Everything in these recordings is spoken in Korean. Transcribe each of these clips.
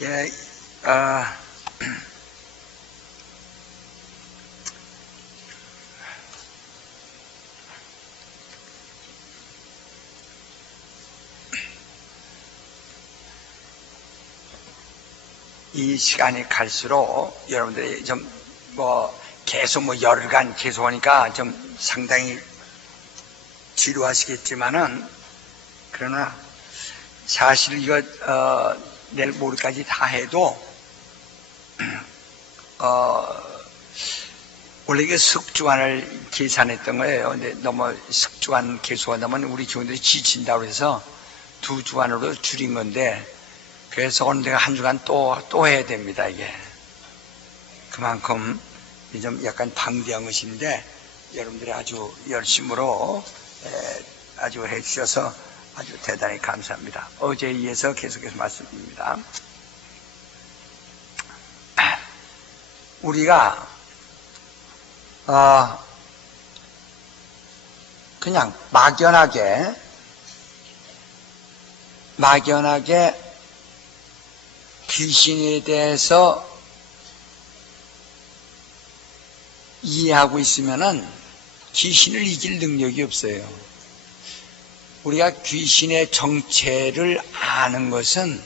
예, 이 시간이 갈수록 여러분들이 좀 계속 열흘간 계속 하니까 좀 상당히 지루하시겠지만은, 그러나 사실 이거 내일 모레까지 다 해도 원래 이게 석주간을 계산했던 거예요. 근데 너무 석주간 계속하다면 우리 교인들이 지친다고 해서 2주간으로 줄인 건데, 그래서 오늘 내가 한 주간 또 해야 됩니다. 이게 그만큼 좀 약간 방대한 것인데, 여러분들이 아주 열심으로 아주 해주셔서 아주 대단히 감사합니다. 어제에 이어서 계속해서 말씀드립니다. 우리가 그냥 막연하게 귀신에 대해서 이해하고 있으면은 귀신을 이길 능력이 없어요. 우리가 귀신의 정체를 아는 것은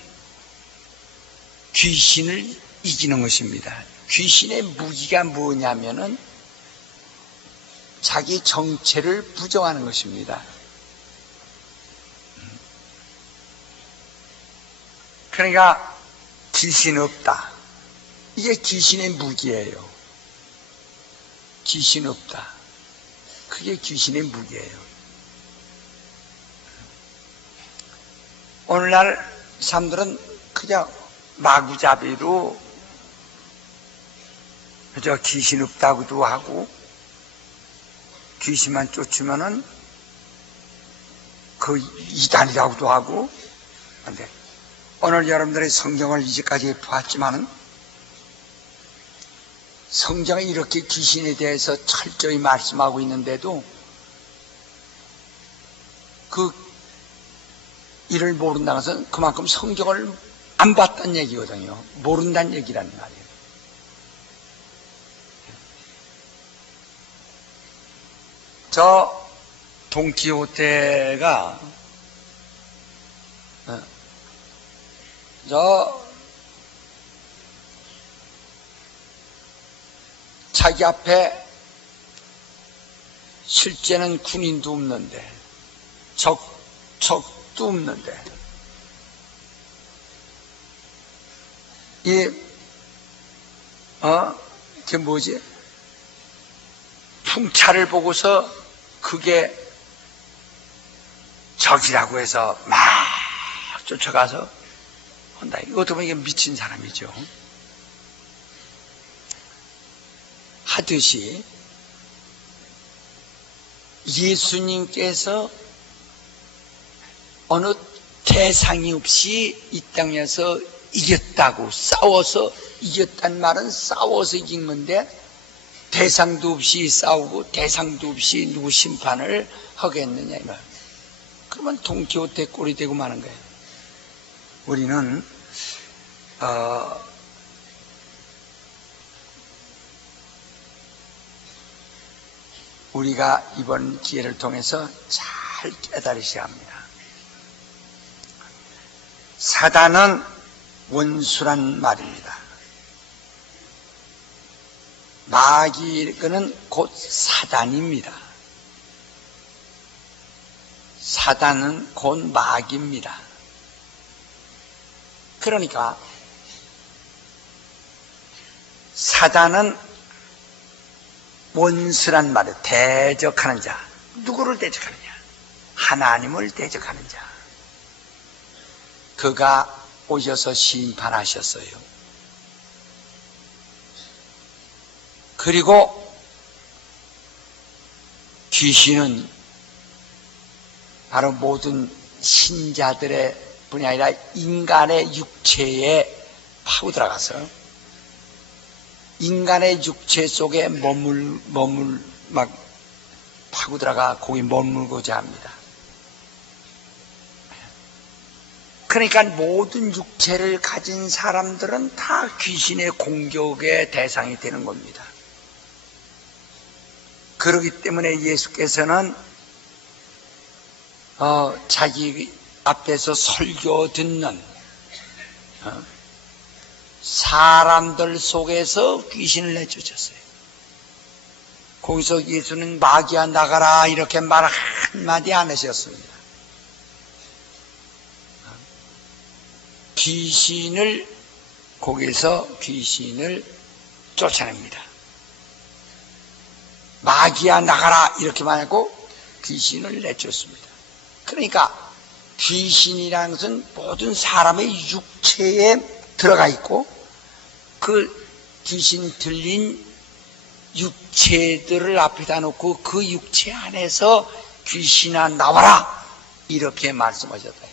귀신을 이기는 것입니다. 귀신의 무기가 뭐냐면은 자기 정체를 부정하는 것입니다. 그러니까 귀신 없다. 이게 귀신의 무기예요. 귀신 없다. 그게 귀신의 무기예요. 오늘날 사람들은 그냥 마구잡이로 그저 귀신 없다고도 하고, 귀신만 쫓으면은 그 이단이라고도 하고. 근데 오늘 여러분들의 성경을 이제까지 봤지만은, 성경에 이렇게 귀신에 대해서 철저히 말씀하고 있는데도 그 이를 모른다는 것은 그만큼 성경을 안 봤다는 얘기거든요. 모른다는 얘기라는 말이에요. 저 돈키호테가 자기 앞에 실제는 군인도 없는데, 적도 없는데, 그게 뭐지? 풍차를 보고서 그게 적이라고 해서 막 쫓아가서 한다. 이것도 보면 이게 미친 사람이죠. 하듯이 예수님께서 어느 대상이 없이 이 땅에서 이겼다고, 싸워서 이겼단 말은 싸워서 이긴 건데, 대상도 없이 싸우고 대상도 없이 누구 심판을 하겠느냐 이 말. 그러면 돈키호테 꼴이 되고 마는 거예요. 우리는 우리가 이번 기회를 통해서 잘 깨달으셔야 합니다. 사단은 원수란 말입니다. 마귀는 곧 사단입니다. 사단은 곧 마귀입니다. 그러니까 사단은 원수란 말이에요. 대적하는 자. 누구를 대적하느냐? 하나님을 대적하는 자. 그가 오셔서 심판하셨어요. 그리고 귀신은 바로 모든 신자들의 뿐이 아니라 인간의 육체에 파고 들어가서 인간의 육체 속에 막 파고 들어가 거기 머물고자 합니다. 그러니까 모든 육체를 가진 사람들은 다 귀신의 공격의 대상이 되는 겁니다. 그렇기 때문에 예수께서는 자기 앞에서 설교 듣는 사람들 속에서 귀신을 내쫓았어요. 거기서 예수는 마귀야 나가라 이렇게 말 한마디 안 하셨습니다. 거기서 귀신을 쫓아냅니다. 마귀야 나가라 이렇게만 하고 귀신을 내쫓습니다. 그러니까 귀신이라는 것은 모든 사람의 육체에 들어가 있고 그 귀신 들린 육체들을 앞에다 놓고 그 육체 안에서 귀신아 나와라 이렇게 말씀하셨다.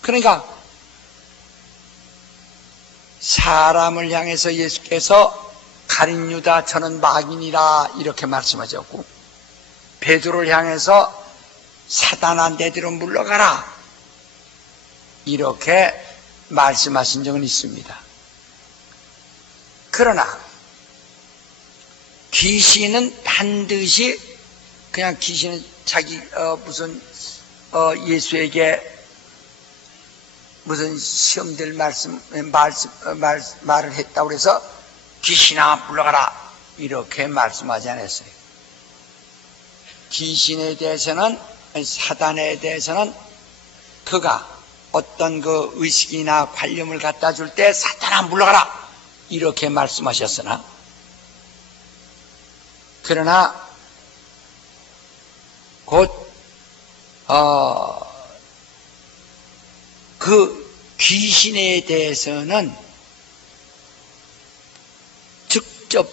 그러니까 사람을 향해서 예수께서 가룟 유다 저는 마귀니라 이렇게 말씀하셨고 베드로를 향해서 사단아 내뒤로 물러가라 이렇게 말씀하신 적은 있습니다. 그러나 귀신은 반드시 그냥 귀신은 자기 예수에게 무슨 시험될 말을 했다고 해서 귀신아 물러가라 이렇게 말씀하지 않았어요. 귀신에 대해서는 사단에 대해서는 그가 어떤 그 의식이나 관념을 갖다 줄 때 사단아 물러가라 이렇게 말씀하셨으나 그러나 곧 그 귀신에 대해서는 직접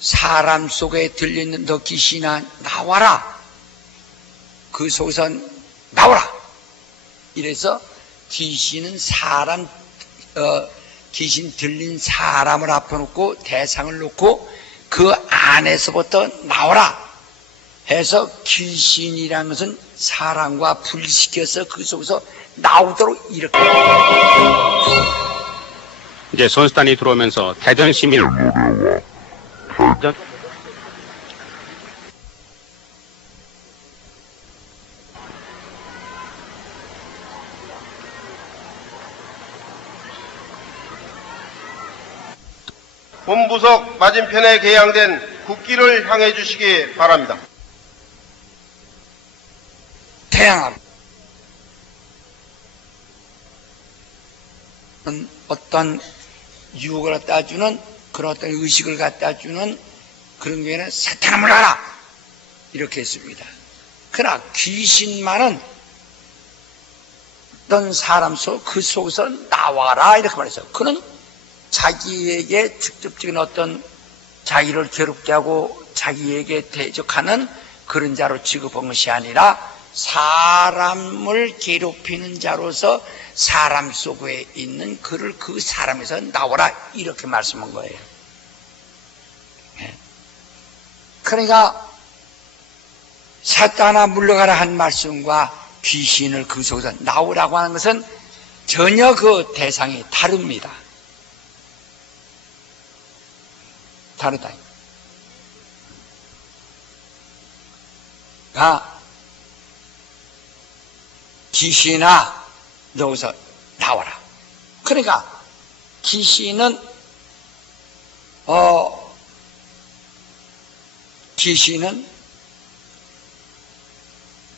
사람 속에 들리는 너 귀신아 나와라 그 속에서 나와라 이래서 귀신은 귀신 들린 사람을 앞에 놓고 대상을 놓고 그 안에서부터 나와라 해서 귀신이라는 것은 사람과 분리시켜서 그 속에서 나오도록 이렇게 이제 선수단이 들어오면서 대전 시민을 본부석 맞은편에 개양된 국기를 향해 주시기 바랍니다. 태양합니다. 어떤 유혹을 갖다 주는 그런 어떤 의식을 갖다 주는 그런 경우에는 사탄아 물러가라 이렇게 했습니다. 그러나 귀신만은 어떤 사람 그 속에서 나와라 이렇게 말했어요. 그는 자기에게 직접적인 어떤 자기를 괴롭게 하고 자기에게 대적하는 그런 자로 취급한 것이 아니라 사람을 괴롭히는 자로서 사람 속에 있는 그를 그 사람에서 나오라 이렇게 말씀한 거예요. 그러니까 사탄아 물러가라 한 말씀과 귀신을 그 속에서 나오라고 하는 것은 전혀 그 대상이 다릅니다. 다르다. 귀신아 너기서 나와라. 그러니까 귀신은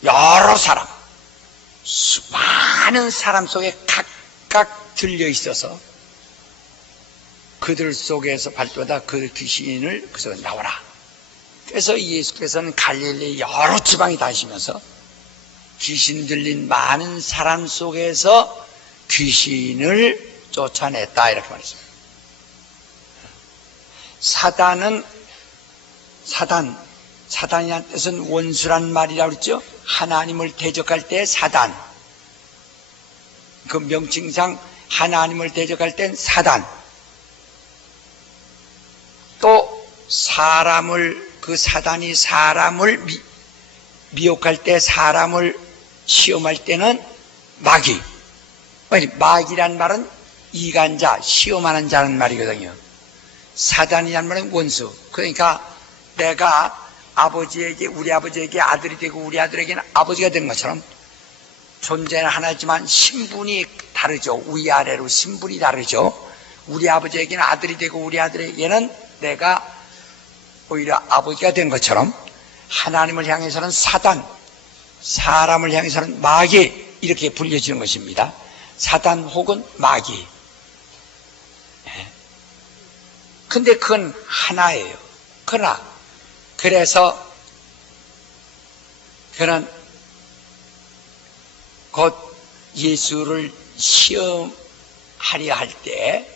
여러 사람 많은 사람 속에 각각 들려 있어서 그들 속에서 발돋아 그 귀신을 그래서 나와라. 그래서 예수께서는 갈릴리 여러 지방에 다니시면서 귀신 들린 많은 사람 속에서 귀신을 쫓아냈다 이렇게 말했습니다. 사단이라는 뜻은 원수란 말이라고 그랬죠. 하나님을 대적할 때 사단, 그 명칭상 하나님을 대적할 땐 사단, 또 그 사단이 사람을 미혹할 때, 사람을 시험할 때는 마귀. 아니, 마귀란 말은 이간자, 시험하는 자는 말이거든요. 사단이란 말은 원수. 그러니까 내가 아버지에게, 우리 아버지에게 아들이 되고 우리 아들에게는 아버지가 된 것처럼 존재는 하나지만 신분이 다르죠. 위아래로 신분이 다르죠. 우리 아버지에게는 아들이 되고 우리 아들에게는 내가 오히려 아버지가 된 것처럼 하나님을 향해서는 사단, 사람을 향해서는 마귀, 이렇게 불려지는 것입니다. 사단 혹은 마귀. 근데 그건 하나예요. 그러나 그래서 그는 곧 예수를 시험하려 할 때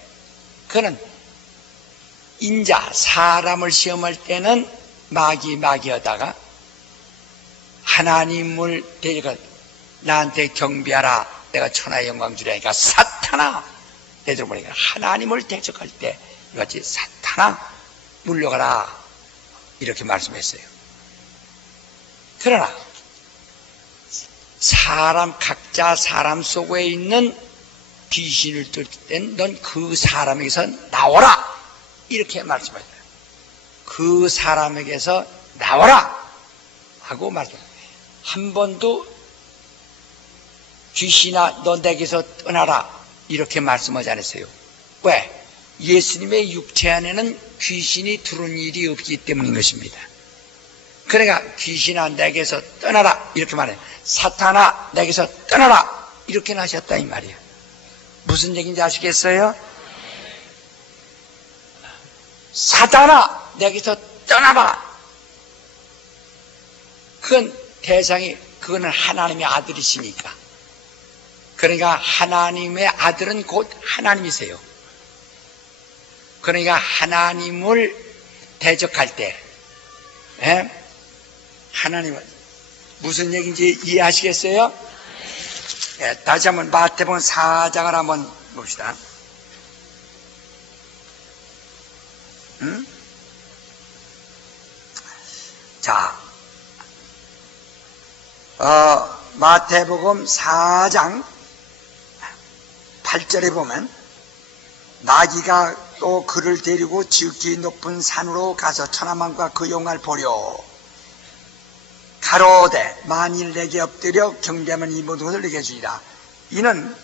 그는 인자, 사람을 시험할 때는 마귀하다가 하나님을 데려가 나한테 경배하라, 내가 천하의 영광 주리하니까 사탄아 되돌아보니까 하나님을 대적할 때 이같이 사탄아 물러가라, 이렇게 말씀했어요. 그러나 각자 사람 속에 있는 귀신을 들 땐 넌 그 사람에게서 나와라, 이렇게 말씀하셨어요. 그 사람에게서 나와라 하고 말씀하셨어요. 한 번도 귀신아 너 내게서 떠나라 이렇게 말씀하지 않았어요. 왜? 예수님의 육체 안에는 귀신이 들어온 일이 없기 때문인 것입니다. 그러니까 귀신아 내게서 떠나라 이렇게 말해요. 사탄아 내게서 떠나라 이렇게 하셨다 이 말이에요. 무슨 얘기인지 아시겠어요? 사탄아 내게서 떠나라. 그건 대상이, 그거는 하나님의 아들이시니까. 그러니까 하나님의 아들은 곧 하나님이세요. 그러니까 하나님을 대적할 때, 하나님은 무슨 얘기인지 이해하시겠어요? 다시 한번 마태복음 4장을 한번 봅시다. 자, 마태복음 4장 8절에 보면 마귀가 또 그를 데리고 지극히 높은 산으로 가서 천하만과 그 영광을 보려 가로되 만일 내게 엎드려 경배하면 이 모든 것을 내게 주리라. 이는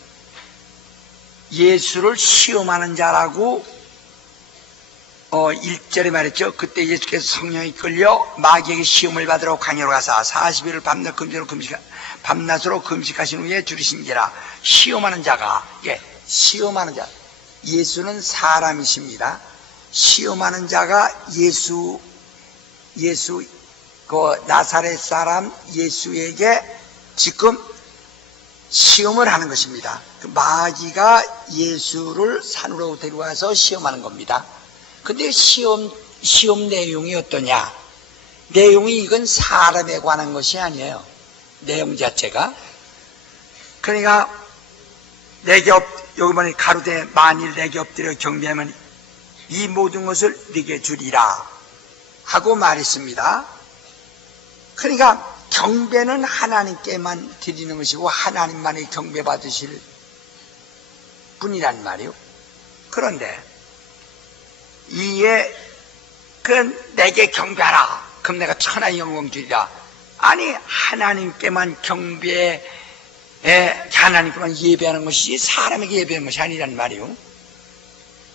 예수를 시험하는 자라고 1절에 말했죠. 그때 예수께서 성령이 끌려 마귀에게 시험을 받으러 광야로 가사 40일을 밤낮으로 금식하신 후에 줄이신지라. 시험하는 자가, 시험하는 자, 예수는 사람이십니다. 시험하는 자가 예수 그 나사렛 사람 예수에게 지금 시험을 하는 것입니다. 그 마귀가 예수를 산으로 데려와서 시험하는 겁니다. 근데 시험 내용이 어떠냐? 내용이 이건 사람에 관한 것이 아니에요. 내용 자체가. 그러니까 여기 보니 가로되 만일 내게 엎드려 경배하면 이 모든 것을 네게 주리라 하고 말했습니다. 그러니까 경배는 하나님께만 드리는 것이고 하나님만이 경배받으실 분이란 말이요. 그런데 이에 내게 경배하라. 그럼 내가 천하의 영광 주리라. 아니 하나님께만 하나님께만 예배하는 것이지 사람에게 예배하는 것이 아니란 말이요.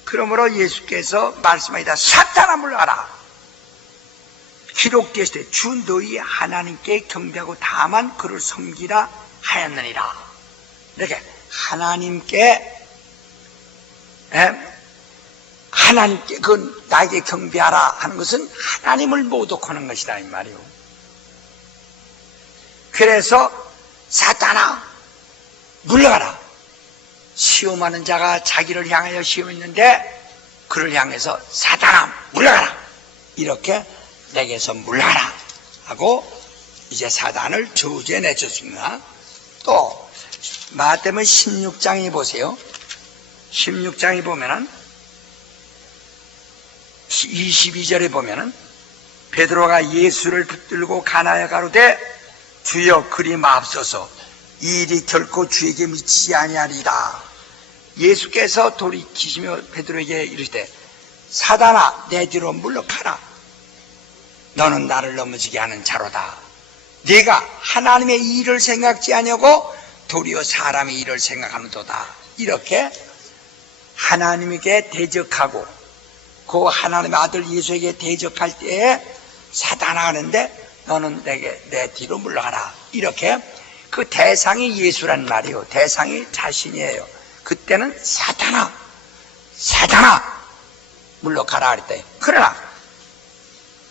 그러므로 예수께서 말씀하시다 사탄아 물러가라. 기록되었을 때 주 너희 하나님께 경배하고 다만 그를 섬기라 하였느니라. 이렇게 하나님께 나에게 경배하라 하는 것은 하나님을 모독하는 것이다 이 말이요. 그래서 사탄아 물러가라. 시험하는 자가 자기를 향하여 시험했는데 그를 향해서 사탄아 물러가라. 이렇게 내게서 물러가라 하고 이제 사단을 저주해 내줬습니다. 또 마태복음 16장에 보세요. 16장에 보면은 22절에 보면은 베드로가 예수를 붙들고 가나에 가로되 주여 그리 마옵소서. 이 일이 결코 주에게 미치지 아니하리라. 예수께서 돌이키시며 베드로에게 이르시되 사단아 내 뒤로 물러가라. 너는 나를 넘어지게 하는 자로다. 네가 하나님의 일을 생각지 아니하고 도리어 사람의 일을 생각하는도다. 이렇게 하나님에게 대적하고 그 하나님의 아들 예수에게 대적할 때에 사단아 하는데 너는 내 뒤로 물러가라. 이렇게 그 대상이 예수란 말이에요. 대상이 자신이에요. 그때는 사단아 물러가라 그랬대. 그러나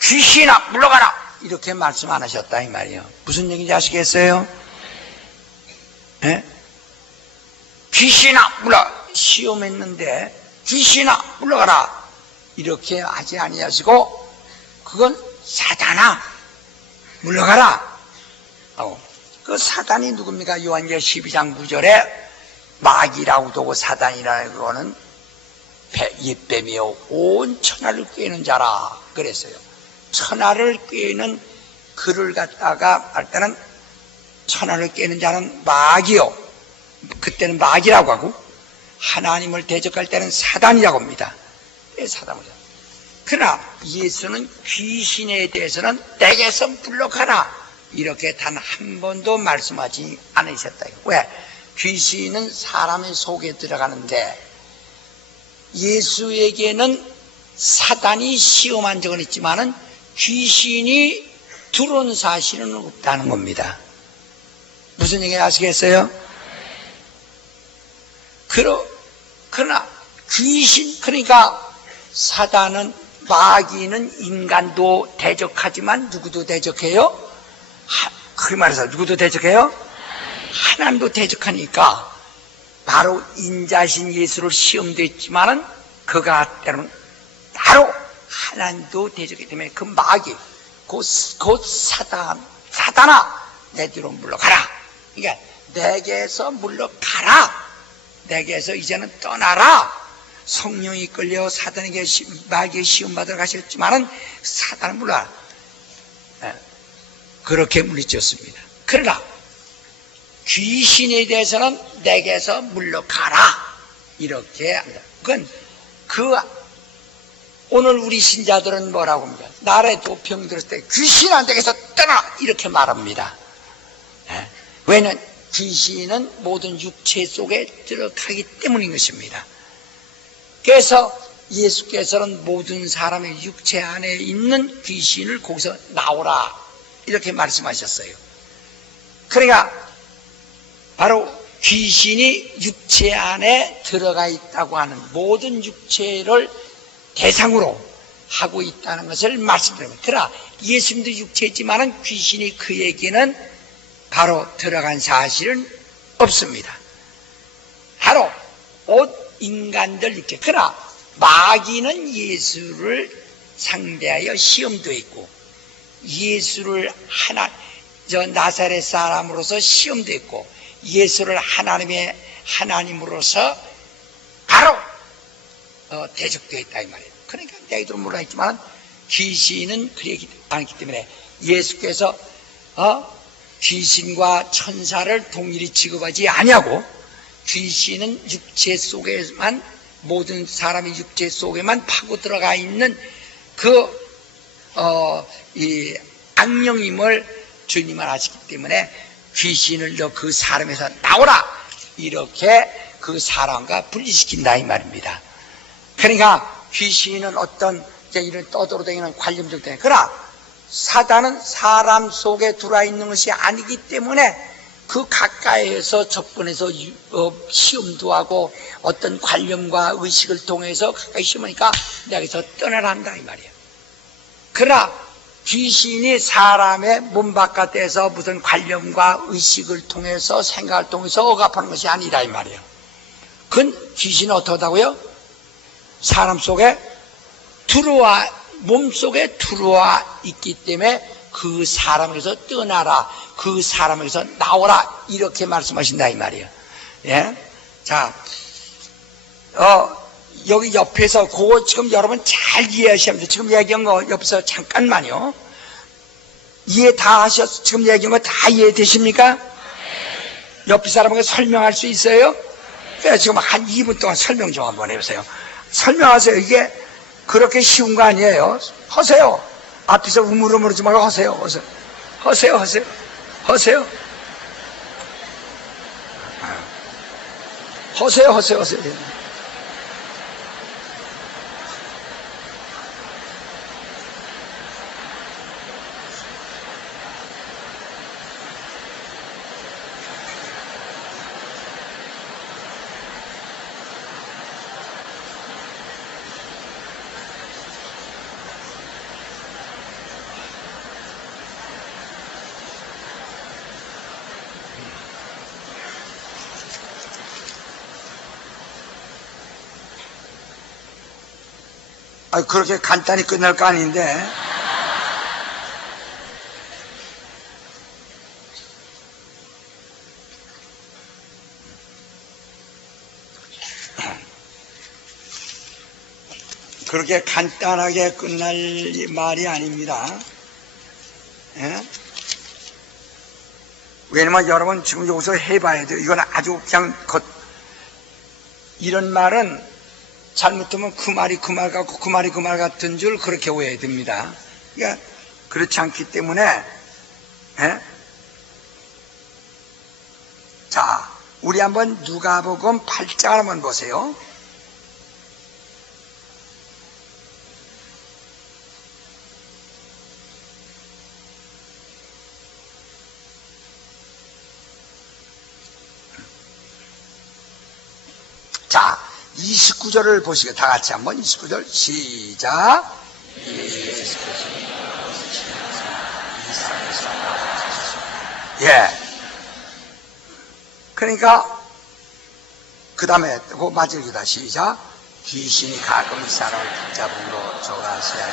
귀신아 물러가라 이렇게 말씀 안 하셨다 이 말이에요. 무슨 얘기인지 아시겠어요? 네? 귀신아 시험했는데 귀신아 물러가라 이렇게 하지 아니하시고 그건 사단아 물러가라. 그 사단이 누굽니까? 요한계시록 12장 9절에 마귀라고도 하고 사단이라는 거는 옛뱀이요 온 천하를 꾀는 자라 그랬어요. 천하를 꾀는 그를 갖다가 할 때는 천하를 꾀는 자는 마귀요. 그때는 마귀라고 하고 하나님을 대적할 때는 사단이라고 합니다. 사단이죠. 그러나 예수는 귀신에 대해서는 내게서 물러가라 이렇게 단 한 번도 말씀하지 않으셨다. 왜? 귀신은 사람의 속에 들어가는데 예수에게는 사단이 시험한 적은 있지만은 귀신이 들어온 사실은 없다는 겁니다. 무슨 얘기 아시겠어요? 그러나 귀신, 그러니까 사단은, 마귀는 인간도 대적하지만 누구도 대적해요? 그 말해서 누구도 대적해요? 하나님도 대적하니까 바로 인자신 예수를 시험도 했지만은 그가 때로는 바로 하나님도 대적하기 때문에 그 마귀, 곧 사단아 내 뒤로 물러가라. 그러니까 내게서 물러가라. 내게서 이제는 떠나라. 성령이 끌려 사단에게 마귀의 시험 받으러 가셨지만은 사단은 물러가라. 그렇게 물리쳤습니다. 그러나 귀신에 대해서는 내게서 물러가라 이렇게 합니다. 그건 오늘 우리 신자들은 뭐라고 합니까? 나라에도 병 들었을 때 귀신아 내게서 떠나 이렇게 말합니다. 왜냐하면 귀신은 모든 육체 속에 들어가기 때문인 것입니다. 그래서 예수께서는 모든 사람의 육체 안에 있는 귀신을 거기서 나오라 이렇게 말씀하셨어요. 그러니까 바로 귀신이 육체 안에 들어가 있다고 하는 모든 육체를 대상으로 하고 있다는 것을 말씀드립니다. 그러나 예수님도 육체지만은 귀신이 그에게는 바로 들어간 사실은 없습니다. 바로 인간들 육체. 그러나 마귀는 예수를 상대하여 시험도 했고 예수를 나사렛 사람으로서 시험도 했고 예수를 하나님으로서 바로 대적도 했다 이 말이에요. 그러니까 내게도 몰라있지만 귀신은 그러지 않기 때문에 예수께서 귀신과 천사를 동일히 취급하지 아니하고 귀신은 육체 속에만 모든 사람의 육체 속에만 파고 들어가 있는 이 악령임을 주님은 아시기 때문에 귀신을 너 그 사람에서 나오라 이렇게 그 사람과 분리시킨다 이 말입니다. 그러니까 귀신은 어떤 이런 떠돌아다니는 관념적 때문에 그러나 사단은 사람 속에 들어와 있는 것이 아니기 때문에 그 가까이에서 접근해서 시험도 하고 어떤 관념과 의식을 통해서 가까이 시험하니까 내게서 떠나라 한다 이 말이에요. 그러나 귀신이 사람의 몸 바깥에서 무슨 관념과 의식을 통해서 생각을 통해서 억압하는 것이 아니라 이 말이에요. 그건 귀신은 어떠하다고요? 사람 속에 몸 속에 들어와 있기 때문에 그 사람에서 떠나라, 그 사람에서 나오라 이렇게 말씀하신다 이 말이에요. 예? 자, 여기 옆에서 그거 지금 여러분 잘 이해하셔야 합니다. 지금 얘기한 거 옆에서 잠깐만요. 이해 다 하셨, 지금 얘기한 거 다 이해되십니까? 옆 사람에게 설명할 수 있어요? 그래, 지금 한 2분 동안 설명 좀 한번 해보세요. 설명하세요. 이게 그렇게 쉬운 거 아니에요. 하세요. 앞에서 우물우물하지 말고 하세요. 하세요. 하세요. 그렇게 간단히 끝날 거 아닌데. 그렇게 간단하게 끝날 말이 아닙니다. 예? 왜냐면 여러분 지금 여기서 해봐야 돼요. 이건 아주 그냥 이런 말은 잘못하면 그 말이 그 말 같고 그 말이 그 말 같은 줄 그렇게 오해해야 됩니다. 그러니까 그렇지 않기 때문에 예? 자, 우리 한번 누가복음 8장 한번 보세요. 자, 29절을 보시고 다 같이 한번 29절 시작. 예. 그러니까 그 다음에 그 마지막이다. 시작. 귀신이 가끔 이 사람을 붙잡음으로 조가시야.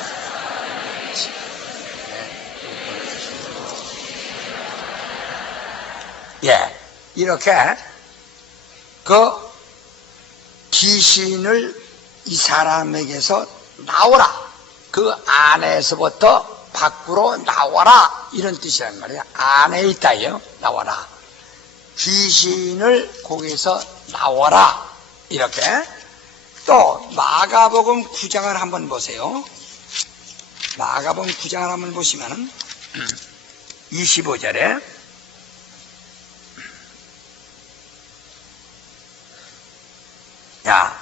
예. 이렇게 그 귀신을 이 사람에게서 나오라. 그 안에서부터 밖으로 나와라. 이런 뜻이란 말이야. 안에 있다요. 나와라. 귀신을 거기에서 나와라. 이렇게. 또 마가복음 9장을 한번 보세요. 마가복음 9장을 한번 보시면은 25절에 자,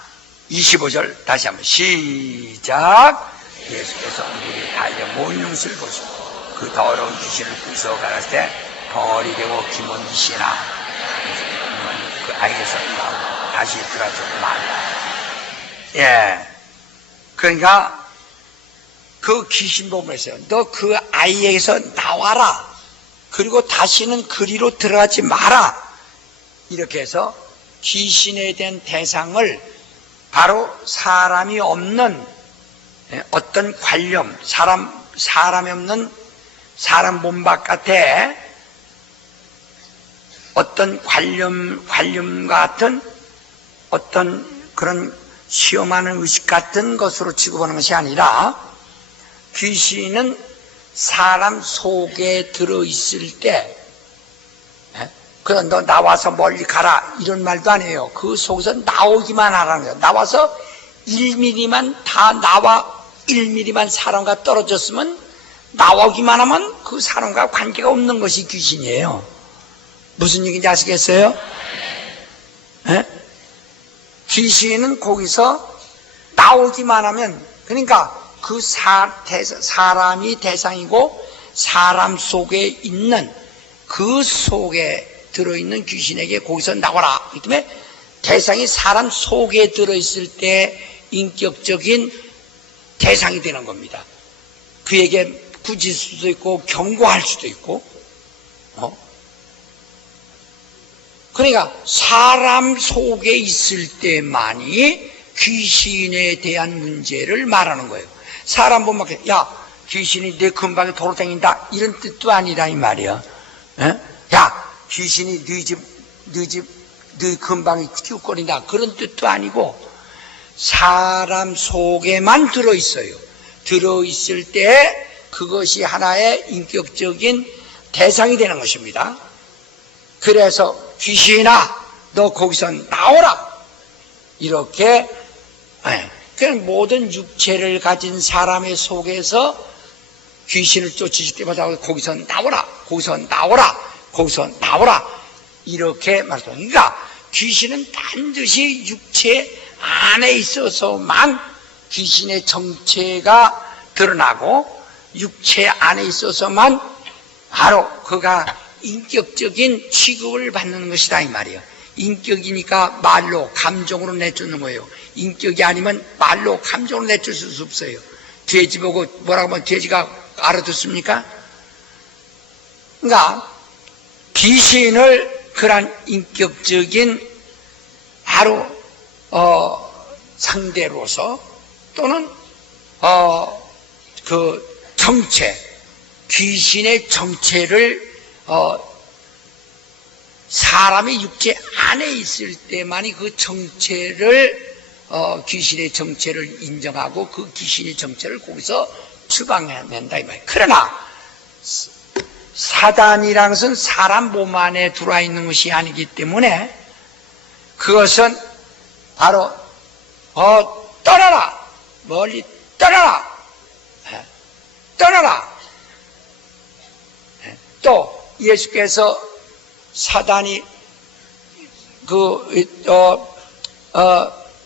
25절 다시 한번 시작. 예수께서 물이 달려 모인용수를 보시고 그 더러운 귀신을 부숴가랐을 때 덩어리 되고 기몬 귀신아 그 아이에서 나오고 다시 들어가지 말라. 예, 그러니까 그 귀신 보면 했어요. 너 그 아이에게서 나와라. 그리고 다시는 그리로 들어가지 마라. 이렇게 해서 귀신에 대한 대상을 바로 사람이 없는 어떤 관념, 사람이 없는 사람 몸 바깥에 어떤 관념 같은 어떤 그런 시험하는 의식 같은 것으로 취급하는 것이 아니라 귀신은 사람 속에 들어있을 때 그럼 너 나와서 멀리 가라 이런 말도 아니에요. 그 속에서 나오기만 하라는 거예요. 나와서 1mm만 다 나와 1mm만 사람과 떨어졌으면 나오기만 하면 그 사람과 관계가 없는 것이 귀신이에요. 무슨 얘기인지 아시겠어요? 네? 귀신은 거기서 나오기만 하면 그러니까 그 사람이 대상이고 사람 속에 있는 그 속에 들어있는 귀신에게 거기서 나와라. 그 때문에 대상이 사람 속에 들어있을 때 인격적인 대상이 되는 겁니다. 그에게 꾸짖을 수도 있고 경고할 수도 있고 그러니까 사람 속에 있을 때만이 귀신에 대한 문제를 말하는 거예요. 사람 보면 야 귀신이 내 근방에 돌아다닌다 이런 뜻도 아니라 이 말이야. 야 귀신이 네 근방에 튀어거린다 그런 뜻도 아니고 사람 속에만 들어있어요. 들어있을 때 그것이 하나의 인격적인 대상이 되는 것입니다. 그래서 귀신아 너 거기서 나오라 이렇게 그냥 모든 육체를 가진 사람의 속에서 귀신을 쫓으실 때마다 거기서 나오라 거기서 나오라 거기서 나오라 이렇게 말씀합니다. 그러니까 귀신은 반드시 육체 안에 있어서만 귀신의 정체가 드러나고 육체 안에 있어서만 바로 그가 인격적인 취급을 받는 것이다 이 말이에요. 인격이니까 말로 감정으로 내쫓는 거예요. 인격이 아니면 말로 감정으로 내쫓을 수 없어요. 돼지 보고 뭐라고 하면 돼지가 알아듣습니까? 그러니까 귀신을 그런 인격적인 바로 상대로서 또는 그 정체 귀신의 정체를 사람의 육체 안에 있을 때만이 그 정체를 귀신의 정체를 인정하고 그 귀신의 정체를 거기서 추방해낸다 이 말이에요. 그러나 사단이라는 것은 사람 몸 안에 들어와 있는 것이 아니기 때문에 그것은 바로 떠나라 멀리 떠나라 떠나라. 또 예수께서 사단이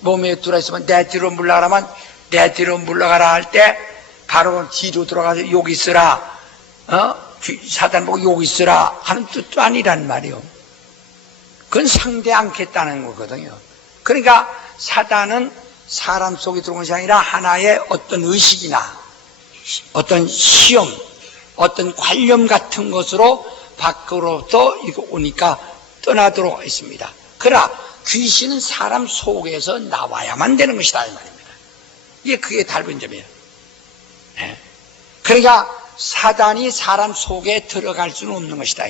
몸에 들어있으면 내 뒤로 물러가라면 내 뒤로 물러가라 할 때 바로 뒤로 들어가서 여기 있으라 사단 보고 여기 있으라 하는 뜻도 아니란 말이요. 그건 상대 않겠다는 거거든요. 그러니까 사단은 사람 속에 들어온 것이 아니라 하나의 어떤 의식이나 어떤 시험 어떤 관념 같은 것으로 밖으로부터 이거 오니까 떠나도록 했습니다. 그러나 귀신은 사람 속에서 나와야만 되는 것이다 이 말입니다. 이게 그게 다른 점이에요. 그러니까 사단이 사람 속에 들어갈 수는 없는 것이다.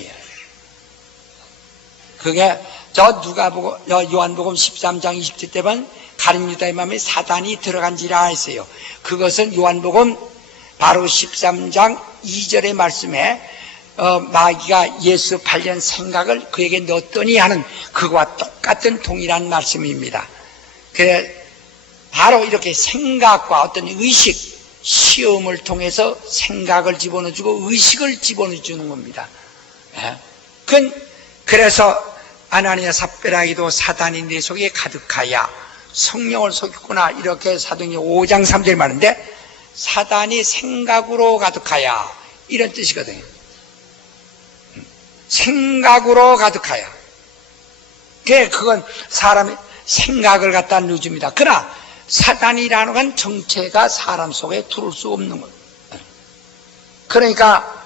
그게 요한복음 13장 20절 때만 가룟 유다의 마음에 사단이 들어간지라 했어요. 그것은 요한복음 바로 13장 2절의 말씀에 마귀가 예수 팔려는 생각을 그에게 넣었더니 하는 그와 똑같은 동일한 말씀입니다. 그래 바로 이렇게 생각과 어떤 의식, 시험을 통해서 생각을 집어넣어주고 의식을 집어넣어주는 겁니다. 그래서 아나니아 삽비라기도 사단이 내 속에 가득하여 성령을 속였구나 이렇게 사도행전 5장 3절에 말하는데 사단이 생각으로 가득하여 이런 뜻이거든요. 생각으로 가득하여 그건 사람의 생각을 갖다 넣어줍니다. 그러나 사단이라는 건 정체가 사람 속에 들어올 수 없는 것. 그러니까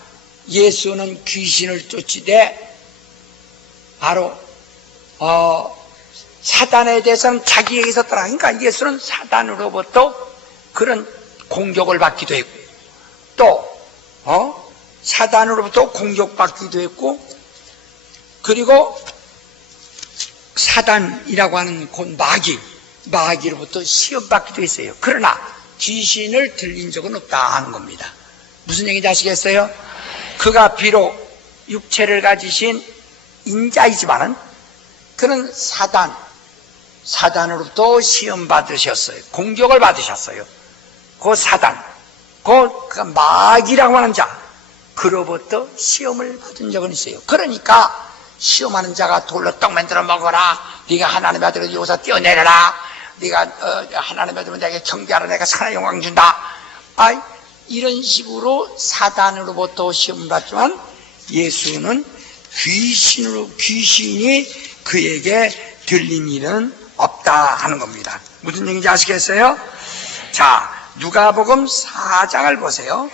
예수는 귀신을 쫓으되 바로 사단에 대해서는 자기에게서 떠나. 그러니까 예수는 사단으로부터 그런 공격을 받기도 했고 또 사단으로부터 공격받기도 했고 그리고 사단이라고 하는 곧 마귀로부터 시험받기도 했어요. 그러나 귀신을 들린 적은 없다 하는 겁니다. 무슨 얘기인지 아시겠어요? 그가 비록 육체를 가지신 인자이지만은 그는 사단으로부터 시험 받으셨어요. 공격을 받으셨어요. 그 사단, 그 마귀라고 하는 자, 그로부터 시험을 받은 적은 있어요. 그러니까 시험하는 자가 돌로 떡 만들어 먹어라. 네가 하나님의 아들을 여기서 뛰어내려라. 네가 하나님의 아들은 내게 경배하라. 내가 산의 영광 준다. 이런 식으로 사단으로부터 시험을 받지만 예수는 귀신이 그에게 들린 일은 없다 하는 겁니다. 무슨 얘기인지 아시겠어요? 자, 누가복음 4장을 보세요.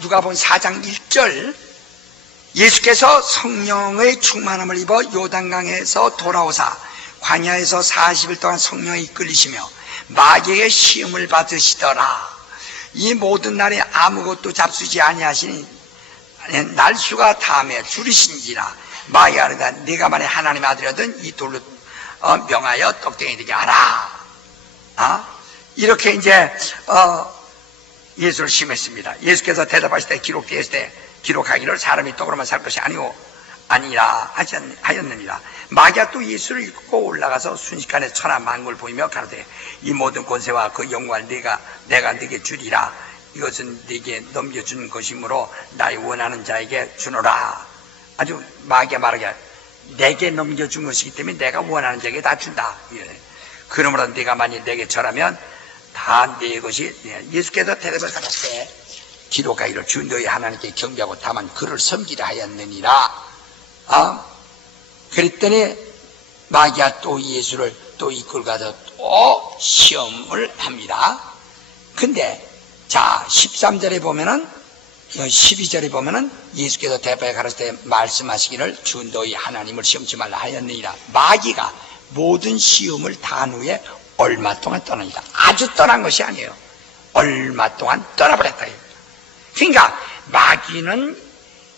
누가복음 4장 1절 예수께서 성령의 충만함을 입어 요단강에서 돌아오사 광야에서 40일 동안 성령에 이끌리시며 마귀에게 시험을 받으시더라. 이 모든 날에 아무것도 잡수지 아니하시니 날수가 다음에 줄이신지라. 마귀가 그러다 네가 만약 하나님의 아들이거든 이 돌로 명하여 똑똑히 되게 하라. 이렇게 이제 예수를 심했습니다. 예수께서 대답하실 때 기록되었을 때 기록하기를 사람이 떡으로만 살 것이 아니라 하였느니라. 마귀가 또 예수를 이끌고 올라가서 순식간에 천하 만국을 보이며 가로되 이 모든 권세와 그 영광을 내가 네게 주리라. 이것은 네게 넘겨준 것이므로 나의 원하는 자에게 주노라. 아주 마귀가 말하기를 내게 넘겨준 것이기 때문에 내가 원하는 자에게 다 준다. 그러므로 네가 만일 내게 절하면 다 네 것이. 예수께서 대답을 하실 때 기록하기를 주 너희 하나님께 경배하고 다만 그를 섬기라 하였느니라. 그랬더니 마귀가 또 예수를 또 이끌고 가서 또 시험을 합니다. 근데 자 13절에 보면은 12절에 보면은 예수께서 대바에 가르칠 때 말씀하시기를 주 너희 하나님을 시험치 말라 하였느니라. 마귀가 모든 시험을 다 한 후에 얼마 동안 떠납니다. 아주 떠난 것이 아니에요. 얼마 동안 떠나버렸다. 그러니까 마귀는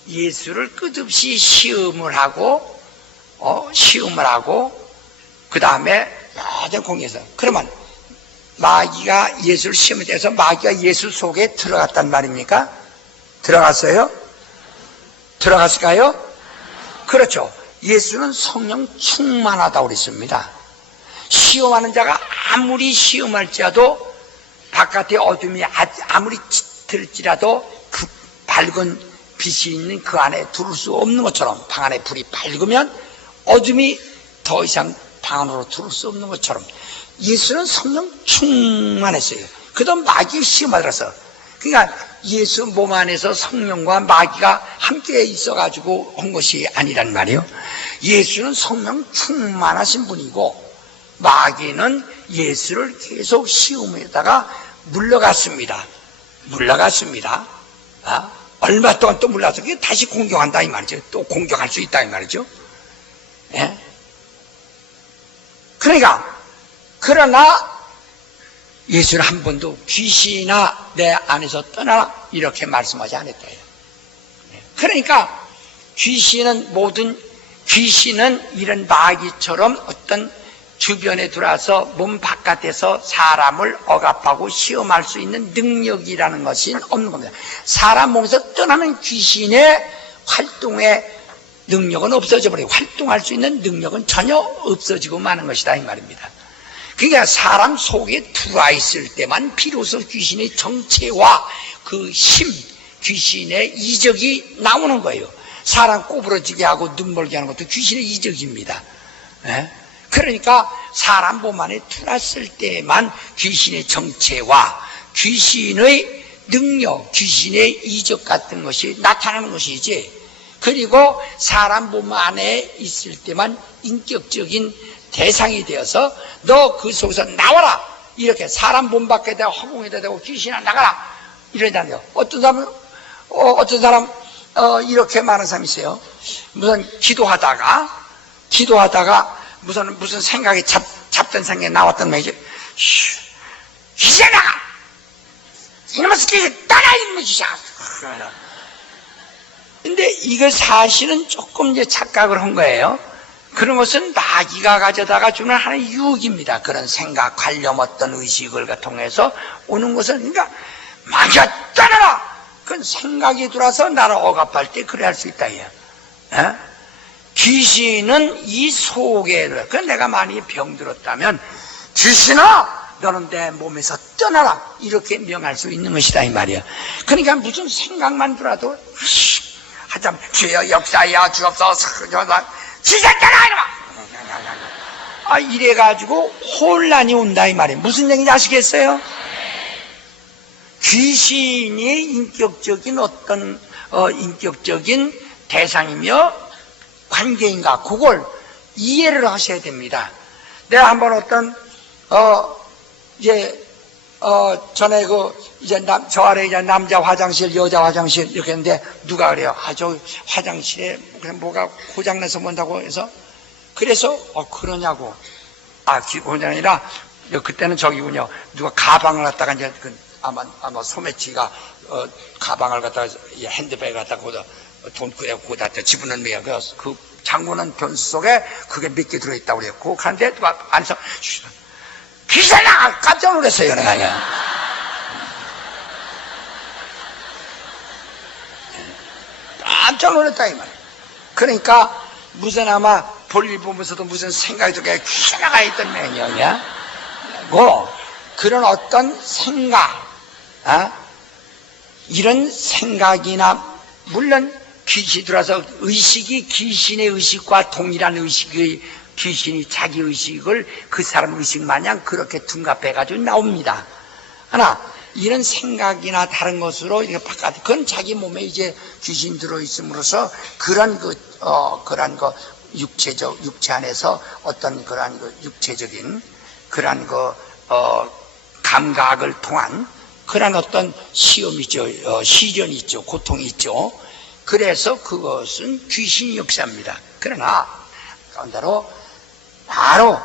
예수를 끝없이 시험을 하고 그 다음에 모든 공에서 그러면 마귀가 예수를 시험에 대해서 마귀가 예수 속에 들어갔단 말입니까? 들어갔어요? 들어갔을까요? 그렇죠. 예수는 성령 충만하다고 그랬습니다. 시험하는 자가 아무리 시험할지라도 바깥에 어둠이 아무리 짙을지라도 그 밝은 빛이 있는 그 안에 들을 수 없는 것처럼 방 안에 불이 밝으면 어둠이 더 이상 방 안으로 들을 수 없는 것처럼 예수는 성령 충만했어요. 그다음 마귀 시험하더라서 그러니까 예수 몸 안에서 성령과 마귀가 함께 있어가지고 한 것이 아니란 말이에요. 예수는 성령 충만하신 분이고 마귀는 예수를 계속 시험에다가 물러갔습니다. 얼마 동안 또 물러가서 다시 공격한다 이 말이죠. 또 공격할 수 있다 이 말이죠. 예? 그러나 예수는 한 번도 귀신아 내 안에서 떠나라 이렇게 말씀하지 않았대요. 그러니까 귀신은 이런 마귀처럼 어떤 주변에 들어와서 몸 바깥에서 사람을 억압하고 시험할 수 있는 능력이라는 것이 없는 겁니다. 사람 몸에서 떠나는 귀신의 활동의 능력은 없어져 버리고 활동할 수 있는 능력은 전혀 없어지고 마는 것이다 이 말입니다. 그러니까 사람 속에 들어와 있을 때만 비로소 귀신의 정체와 그 힘, 귀신의 이적이 나오는 거예요. 사람 꼬부러지게 하고 눈멀게 하는 것도 귀신의 이적입니다. 그러니까 사람 몸 안에 들어왔을 때만 귀신의 정체와 귀신의 능력, 귀신의 이적 같은 것이 나타나는 것이지, 그리고 사람 몸 안에 있을 때만 인격적인 대상이 되어서 너 그 속에서 나와라 이렇게 사람 몸 밖에다 허공에다 대고 귀신아 나가라 이러잖아요. 어떤 사람 이렇게 말하는 사람이 있어요. 무슨 기도하다가 무슨 생각이 잡던 생각이 나왔던 말이죠. 이제 나가! 이놈의 새끼 떠나! 이놈의 기자! 근데 이거 사실은 조금 이제 착각을 한 거예요. 그런 것은 마귀가 가져다가 주는 하나의 유혹입니다. 그런 생각, 관념 어떤 의식을 통해서 오는 것은, 그러니까 마귀가 떠나라! 그건 생각이 들어와서 나를 억압할 때 그래 할 수 있다. 귀신은 이 속에, 그 내가 많이 병들었다면 귀신아 너는 내 몸에서 떠나라 이렇게 명할 수 있는 것이다 이 말이야. 그러니까 무슨 생각만 들어도 하자면 주여 역사여 주옵소서 진짜 떠나 이놈아 이래가지고 혼란이 온다 이 말이야. 무슨 얘기인지 아시겠어요? 귀신이 인격적인 어떤 인격적인 대상이며 관계인가 그걸 이해를 하셔야 됩니다. 내가 한번 어떤 전에 저 아래 이제 남자 화장실 여자 화장실 이렇게 했는데 누가 그래요? 저 화장실에 그냥 뭐가 고장나서 뭔다고 해서 그래서 그러냐고 고장이 아니라 그때는 저기군요. 누가 가방을 갖다가 이제 아마 소매치기가 가방을 갖다가 핸드백을 갖다가 거기다 돈 거기다 집어넣는 거야. 그 장군은 변수 속에 그게 몇 개 들어있다고 그랬고, 그런데 안에서 귀신아! 깜짝 놀랐어요, 내가. 깜짝 놀랐다, 이 말이야. 그러니까, 무슨 아마 볼일 보면서도 무슨 생각이 들게 귀신아가 있던 매년이야. 그런 어떤 생각, 이런 생각이나, 물론 귀신이 들어와서 의식이 귀신의 의식과 동일한 의식의 귀신이 자기 의식을 그 사람 의식 마냥 그렇게 둔갑해가지고 나옵니다. 하나, 이런 생각이나 다른 것으로 이렇게 바깥, 그건 자기 몸에 이제 귀신 들어있음으로써 그런 육체 안에서 어떤 그러한 육체적인 그러한 감각을 통한 그런 어떤 시험이죠, 시련이 있죠, 고통이 있죠. 그래서 그것은 귀신이 역사입니다. 그러나 바로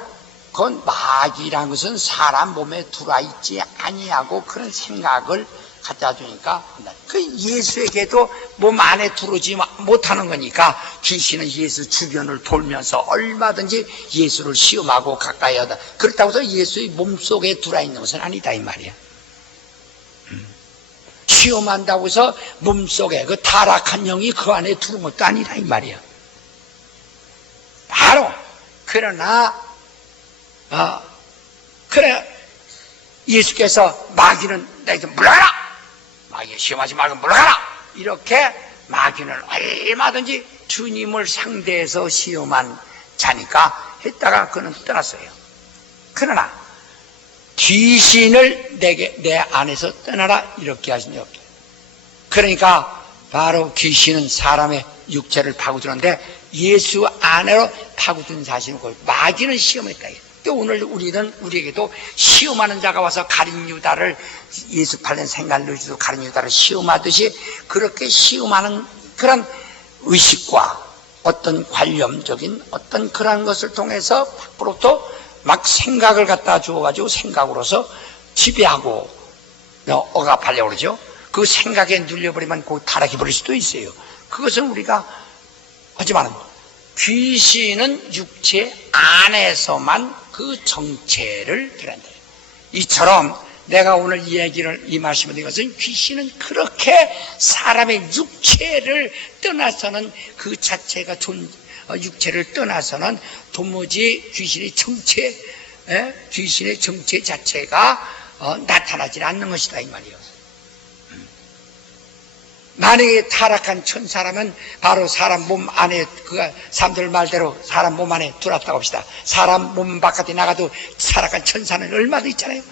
그건 마귀라는 것은 사람 몸에 들어와 있지 아니하고 그런 생각을 갖다 주니까 그 예수에게도 몸 안에 들어오지 못하는 거니까 귀신은 예수 주변을 돌면서 얼마든지 예수를 시험하고 가까이 하다. 그렇다고 해서 예수의 몸속에 들어와 있는 것은 아니다 이 말이야. 시험한다고 해서 몸속에 그 타락한 영이 그 안에 들어온 것도 아니라 이 말이야. 바로 그러나 그래 예수께서 마귀는 너희들 물러가라! 마귀 시험하지 말고 물러가라! 이렇게 마귀는 얼마든지 주님을 상대해서 시험한 자니까 했다가 그는 떠났어요. 그러나 귀신을 내 안에서 떠나라 이렇게 하신 적 없어요. 그러니까 바로 귀신은 사람의 육체를 파고드는데 예수 안으로 파고든 사실은 마귀는 시험했다. 또 오늘 우리에게도 시험하는 자가 와서 가룟 유다를 예수 팔린 생갈루지도 가룟 유다를 시험하듯이 그렇게 시험하는 그런 의식과 어떤 관념적인 어떤 그런 것을 통해서 밖으로부터 막 생각을 갖다 주어가지고 생각으로서 지배하고 억압하려고 그러죠. 그 생각에 눌려버리면 그 타락해버릴 수도 있어요. 그것은 우리가 하지만 귀신은 육체 안에서만 그 정체를 드러낸다. 이처럼 내가 오늘 이 말씀을 드린 것은 귀신은 그렇게 사람의 육체를 떠나서는 그 자체가 육체를 떠나서는 도무지 귀신의 정체 자체가 나타나지 않는 것이다 이 말이에요. 만약에 타락한 천사라면 바로 사람 몸 안에 사람들 말대로 사람 몸 안에 들어왔다고 합시다. 사람 몸 바깥에 나가도 타락한 천사는 얼마도 있잖아요.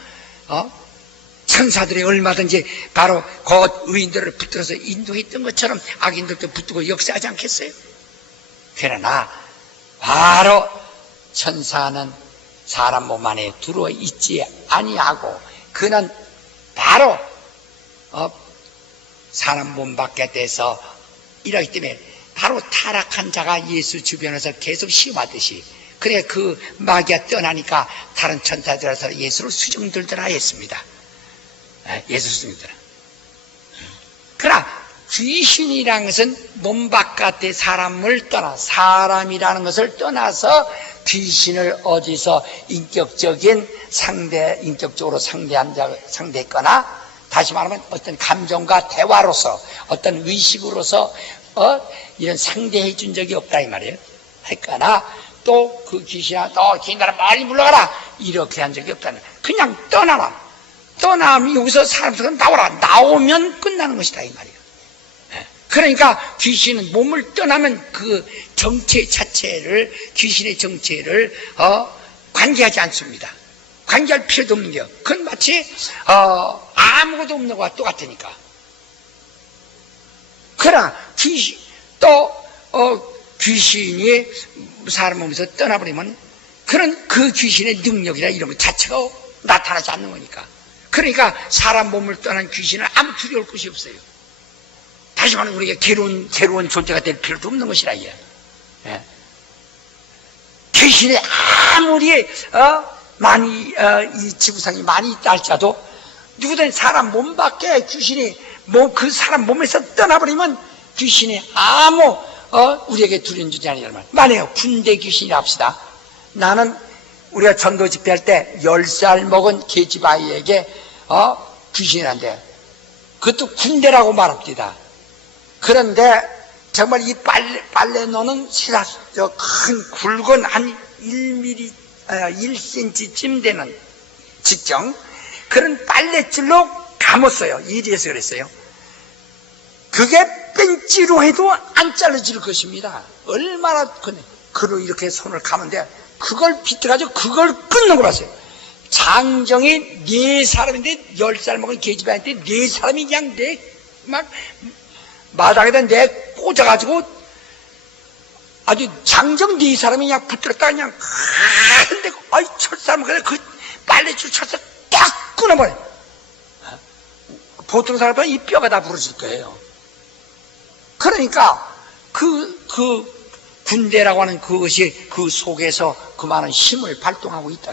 천사들이 얼마든지 바로 그 의인들을 붙들어서 인도했던 것처럼 악인들도 붙들고 역사하지 않겠어요? 그러나 바로 천사는 사람 몸 안에 들어와 있지 아니하고 그는 바로 사람 몸 바깥에서 이러기 때문에 바로 타락한 자가 예수 주변에서 계속 시험하듯이 그래 그 마귀가 떠나니까 다른 천사들에서 예수를 수종들더라 했습니다. 예수 수종들더라. 그러나 귀신이라는 것은 몸 바깥의 사람을 떠나 사람이라는 것을 떠나서 귀신을 어디서 인격적으로 상대했거나 다시 말하면 어떤 감정과 대화로서 어떤 의식으로서 이런 상대해 준 적이 없다 이 말이에요. 했거나 또 그 귀신아 너 귀신아 빨리 물러가라 이렇게 한 적이 없다는 거예요. 그냥 떠나면 여기서 사람 속에 나오면 끝나는 것이다 이 말이에요. 그러니까 귀신은 몸을 떠나면 그 정체 자체를 귀신의 정체를 관계하지 않습니다. 관계할 필요도 없는 게요. 그건 마치 아무것도 없는 것과 똑같으니까. 그러나 귀신이 사람 몸에서 떠나버리면 그런 그 귀신의 능력이나 이런 것 자체가 나타나지 않는 거니까. 그러니까 사람 몸을 떠난 귀신은 아무 두려울 것이 없어요. 다시 말하면 우리가 괴로운 존재가 될 필요도 없는 것이라 이게. 귀신이 아무리 많이 이 지구상이 많이 있다 할지라도 누구든 사람 몸 밖에 귀신이 그 사람 몸에서 떠나버리면 귀신이 아무 우리에게 두려운 주지 아니란 말. 만약에 군대 귀신이라 합시다. 나는 우리가 전도 집회할 때 10살 먹은 계집 아이에게 귀신이란데 그것도 군대라고 말합니다. 그런데 정말 이 빨래노는 큰 굵은 한 1mm, 1cm쯤 되는 직경 그런 빨래줄로 감았어요. 이리에서 그랬어요. 그게 뺀찌로 해도 안 잘라질 것입니다. 얼마나 그로 이렇게 손을 감은데 그걸 비틀어가지고 그걸 끊는 거 봤어요. 장정이 4사람인데 10살 먹은 계집아이한테 4사람이 그냥 막 마당에다 꽂아가지고 아주 장정 4사람이 그냥 붙들었다가 그냥 근데 아이 철사람 그래 그 빨래줄 쳐서 딱 끊어버려. 보통 사람은 이 뼈가 다 부러질 거예요. 그러니까 그 군대라고 하는 그것이 그 속에서 그 많은 힘을 발동하고 있다.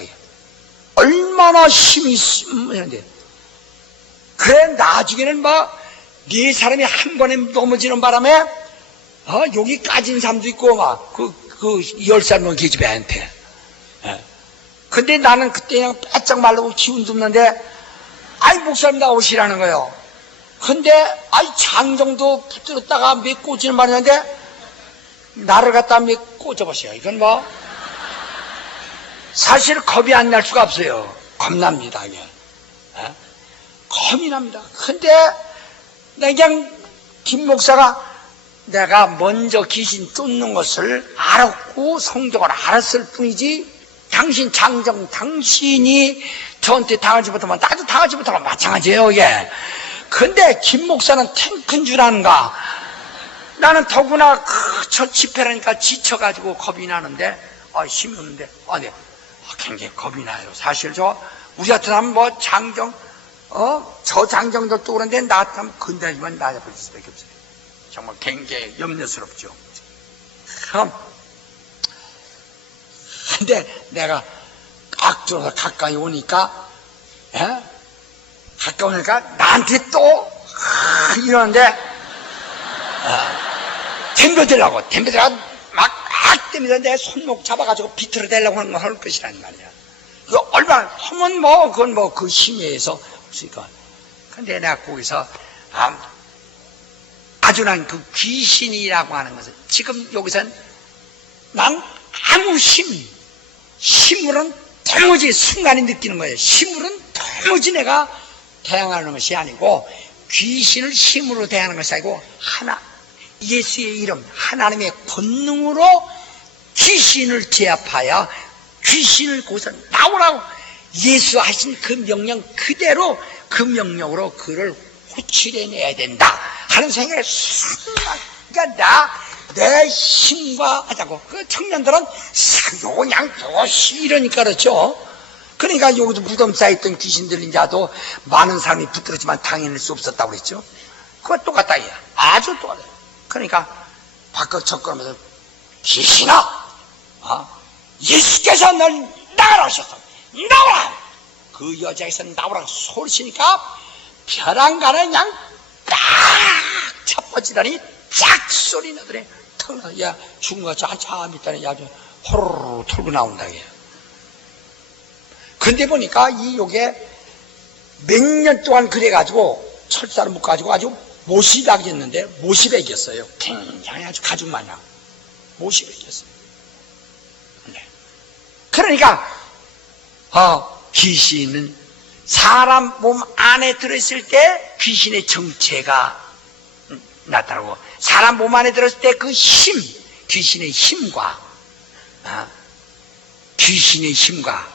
얼마나 힘이 있는데. 그래, 나중에는 막, 4사람이 한 번에 넘어지는 바람에, 여기 까진 사람도 있고, 막, 10살 먹은 계집애한테. 근데 나는 그때 그냥 바짝 말르고 기운도 없는데, 아이, 목사님 나오시라는 거예요. 근데, 아이, 장정도 붙들었다가 몇 꽂지는 말이었는데, 나를 갖다 몇 꽂아보세요. 이건 뭐, 사실 겁이 안 날 수가 없어요. 겁납니다, 이게. 겁이 납니다. 근데, 그냥, 김 목사가 내가 먼저 귀신 쫓는 것을 알았고, 성적을 알았을 뿐이지, 당신 장정, 당신이 저한테 당하지 못하면 나도 당하지 못하면 마찬가지예요, 이게. 근데 김 목사는 탱크인 줄 아는가? 나는 더구나 저 집회라니까 지쳐가지고 겁이 나는데, 힘이 없는데, 네. 굉장히 겁이 나요. 사실 우리 같은 사람 뭐 장정, 저 장정들도 그런데 나 같으면 근다리만 낮아버릴 수밖에 없어요. 정말 굉장히 염려스럽죠. 그럼, 근데 내가 딱 들어서 가까이 오니까, 가까이 오니까 나한테 또, 이러는데, 덤벼들라고 막 때문에 내 손목 잡아가지고 비틀어 대려고 할 것이란 말이야. 그 얼마나 하면 뭐 그건 뭐 그 힘에 의해서 없으니까. 근데 내가 거기서 아주 난 그 귀신이라고 하는 것은 지금 여기선 난 아무 힘으로는 도무지 순간에 느끼는 거예요. 힘으로는 도무지 내가 대항하는 것이 아니고 귀신을 힘으로 대하는 것이 아니고 예수의 이름 하나님의 권능으로 귀신을 제압하여 귀신을 거기서 나오라고 예수 하신 그 명령 그대로 그 명령으로 그를 호출해내야 된다 하는 생각에 순간 그러니까 내 힘과 하자고 그 청년들은 그냥 요시 이러니까 그렇죠. 그러니까 여기도 무덤 쌓였던 귀신들인자도 많은 사람이 붙들었지만 당해낼 수 없었다고 그랬죠. 그거 똑같다 이야. 아주 똑같아. 그러니까 바깥 접근하면서 귀신아 예수께서 널 나가라 하셨어. 나오라. 그 여자에서 나오라고 소리치니까 벼랑간에 그냥 딱 쳐뻗지더니 쫙 소리 나더니 야 죽은 거 한참 있다니 아주 호로로 털고 나온다. 근데 보니까 이 요게 몇 년 동안 그래가지고 철사를 묶어가지고 아주 모시백이었는데 모시백이었어요. 굉장히 아주 가죽 마냥 모시백이었어요. 그러니까 귀신은 사람 몸 안에 들어있을 때 귀신의 정체가 나타나고 사람 몸 안에 들어있을 때 그 귀신의 힘과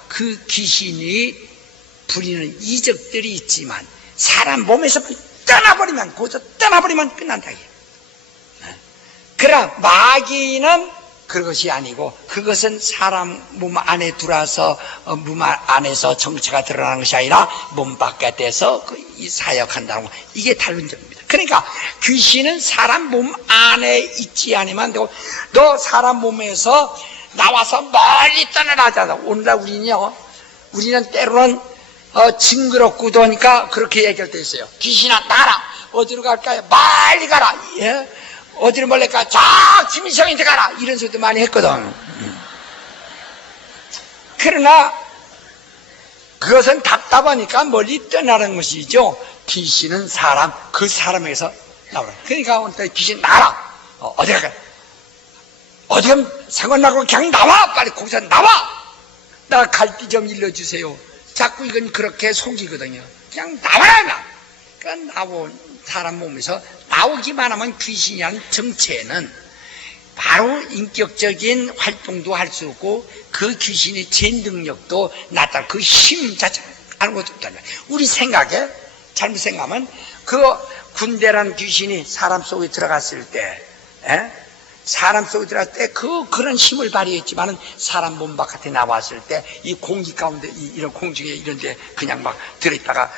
그 귀신이 부리는 이적들이 있지만 사람 몸에서 거기서 떠나버리면 끝난다. 그러나 마귀는 그것이 아니고 그것은 사람 몸 안에 들어와서 몸 안에서 정체가 드러나는 것이 아니라 몸 바깥에서 사역한다는 거. 이게 다른 점입니다. 그러니까 귀신은 사람 몸 안에 있지 않으면 되고 너 사람 몸에서 나와서 멀리 떠나라잖아. 오늘날 우리는 때로는 징그럽고 하니까 그렇게 얘기할 때 있어요. 귀신아 나가라. 어디로 갈까요? 빨리 가라. 예? 어디를 멀리 가? 저 김일성한테 가라! 이런 소리도 많이 했거든. 그러나 그것은 답답하니까 멀리 떠나는 것이죠. 귀신은 사람, 그 사람에게서 나오라. 그러니까 오늘 귀신 나라. 어디 가? 어디 가면 상관나고 그냥 나와! 빨리 거기서 나와! 나 갈 길 좀 일러주세요. 자꾸 이건 그렇게 속이거든요. 그냥 나와야 나! 그러니까 사람 몸에서 나오기만 하면 귀신이라는 정체는 바로 인격적인 활동도 할 수 없고 그 귀신의 제 능력도 나타나 그 힘 자체가 아무것도 없다. 우리 생각에 잘못 생각하면 그 군대라는 귀신이 사람 속에 들어갔을 때 사람 속에 들어갔을 때 그런 힘을 발휘했지만은 사람 몸 바깥에 나왔을 때 이 공기 가운데 이런 공중에 이런데 그냥 막 들어있다가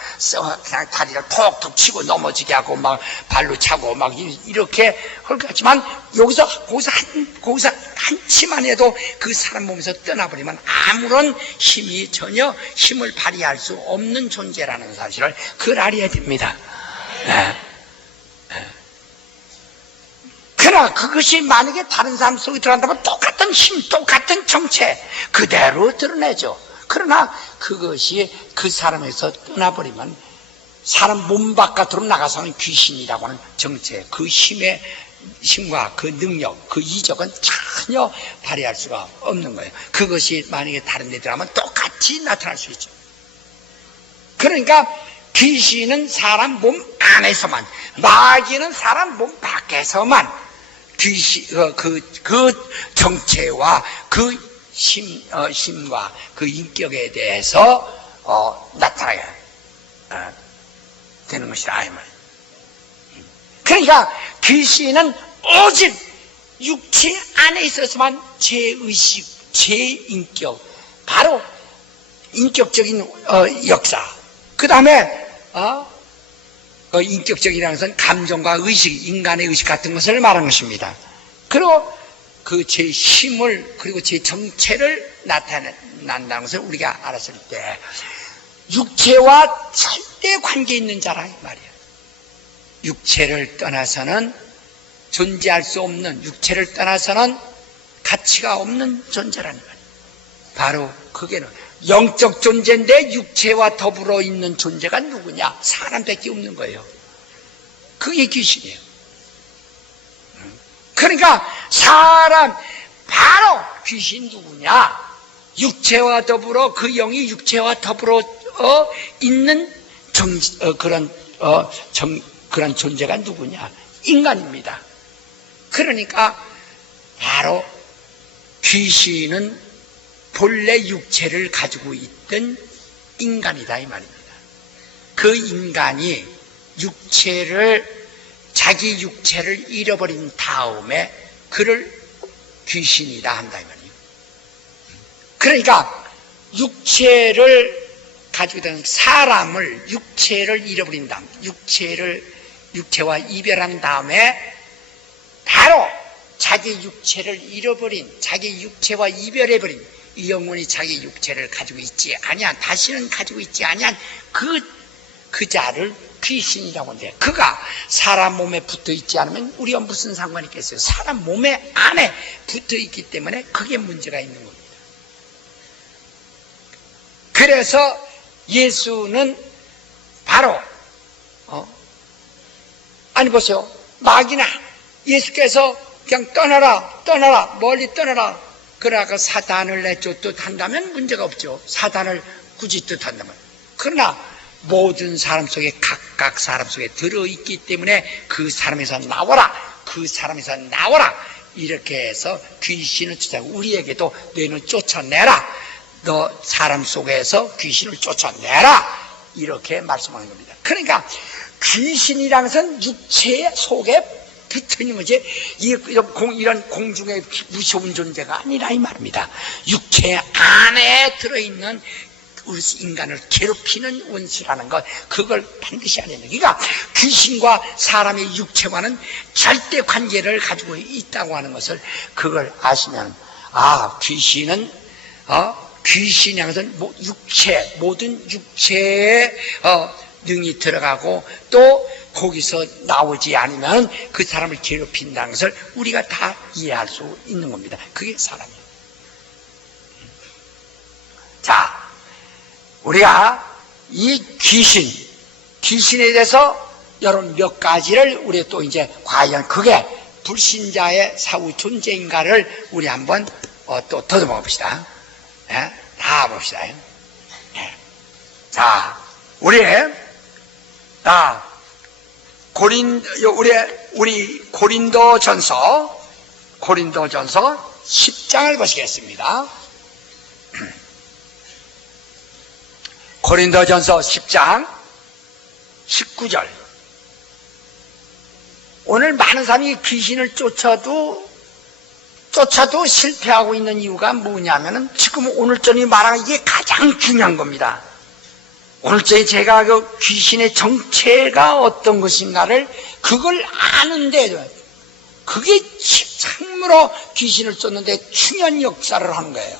그냥 다리를 톡톡 치고 넘어지게 하고 막 발로 차고 막 이렇게 헐같지만 거기서 한치만 해도 그 사람 몸에서 떠나버리면 아무런 힘이 전혀 힘을 발휘할 수 없는 존재라는 사실을 그걸 알아야 됩니다. 그러나 그것이 만약에 다른 사람 속에 들어간다면 똑같은 힘, 똑같은 정체 그대로 드러내죠. 그러나 그것이 그 사람에서 떠나버리면 사람 몸 바깥으로 나가서는 귀신이라고 하는 정체, 그 힘과 그 능력, 그 이적은 전혀 발휘할 수가 없는 거예요. 그것이 만약에 다른 데 들어가면 똑같이 나타날 수 있죠. 그러니까 귀신은 사람 몸 안에서만, 마귀는 사람 몸 밖에서만 그 정체와 그 힘과 그 인격에 대해서 나타나야 되는 것이라 이 말이에요. 그러니까 귀신은 오직 육체 안에 있어서만 제 의식, 제 인격, 바로 인격적인 역사. 그 다음에 인격적이라는 것은 감정과 의식, 인간의 의식 같은 것을 말하는 것입니다. 그리고 그 제 힘을 그리고 제 정체를 나타낸다는 것을 우리가 알았을 때 육체와 절대 관계 있는 자라 이 말이에요. 육체를 떠나서는 존재할 수 없는, 육체를 떠나서는 가치가 없는 존재라는 거예요. 바로 그게는 영적 존재인데 육체와 더불어 있는 존재가 누구냐? 사람밖에 없는 거예요. 그게 귀신이에요. 그러니까 사람, 바로 귀신 누구냐? 육체와 더불어 그 영이 육체와 더불어 있는 그런 존재가 누구냐? 인간입니다. 그러니까 바로 귀신은 본래 육체를 가지고 있던 인간이다 이 말입니다. 그 인간이 자기 육체를 잃어버린 다음에 그를 귀신이다 한다 이 말이에요. 그러니까 육체를 가지고 있던 사람을 육체를 잃어버린 다음, 육체와 이별한 다음에 바로 자기 육체를 잃어버린, 자기 육체와 이별해버린 이 영혼이 자기 육체를 가지고 있지 아니한, 다시는 가지고 있지 아니한 그 자를 귀신이라고 하는데, 그가 사람 몸에 붙어 있지 않으면 우리가 무슨 상관이 있겠어요? 사람 몸에 안에 붙어 있기 때문에 그게 문제가 있는 겁니다. 그래서 예수는 바로 아니 보세요, 마귀나 예수께서 그냥 떠나라 멀리 떠나라 그러다가 사단을 내쫓듯 한다면 문제가 없죠. 사단을 굳이 뜻한다면. 그러나 모든 사람 속에 각각 사람 속에 들어있기 때문에 그 사람에서 나와라, 그 사람에서 나와라 이렇게 해서 귀신을 쫓아내고, 우리에게도 너희는 쫓아내라, 너 사람 속에서 귀신을 쫓아내라 이렇게 말씀하는 겁니다. 그러니까 귀신이라는 것은 육체 속에 붙어있는 거지 이런 공중에 무서운 존재가 아니라 이 말입니다. 육체 안에 들어있는 우리 인간을 괴롭히는 원수라는 것, 그걸 반드시 알아야 돼요. 그러니까 귀신과 사람의 육체와는 절대 관계를 가지고 있다고 하는 것을 그걸 아시면, 귀신은 귀신이라는 것은 모든 육체에 능이 들어가고 또 거기서 나오지 않으면 그 사람을 괴롭힌다는 것을 우리가 다 이해할 수 있는 겁니다. 그게 사람이에요. 자, 우리가 이 귀신에 대해서 여러분 몇 가지를 우리 또 이제 과연 그게 불신자의 사후 존재인가를 우리 한번 또 더듬어 봅시다. 예? 다 봅시다. 예. 자, 우리 고린도전서 10장을 보시겠습니다. 고린도전서 10장 19절. 오늘 많은 사람이 귀신을 쫓아도 실패하고 있는 이유가 뭐냐면은 지금 오늘전에 말한 이게 가장 중요한 겁니다. 오늘전에 제가 그 귀신의 정체가 어떤 것인가를 그걸 아는데 그게 참으로 귀신을 쫓는데 중요한 역사를 하는 거예요.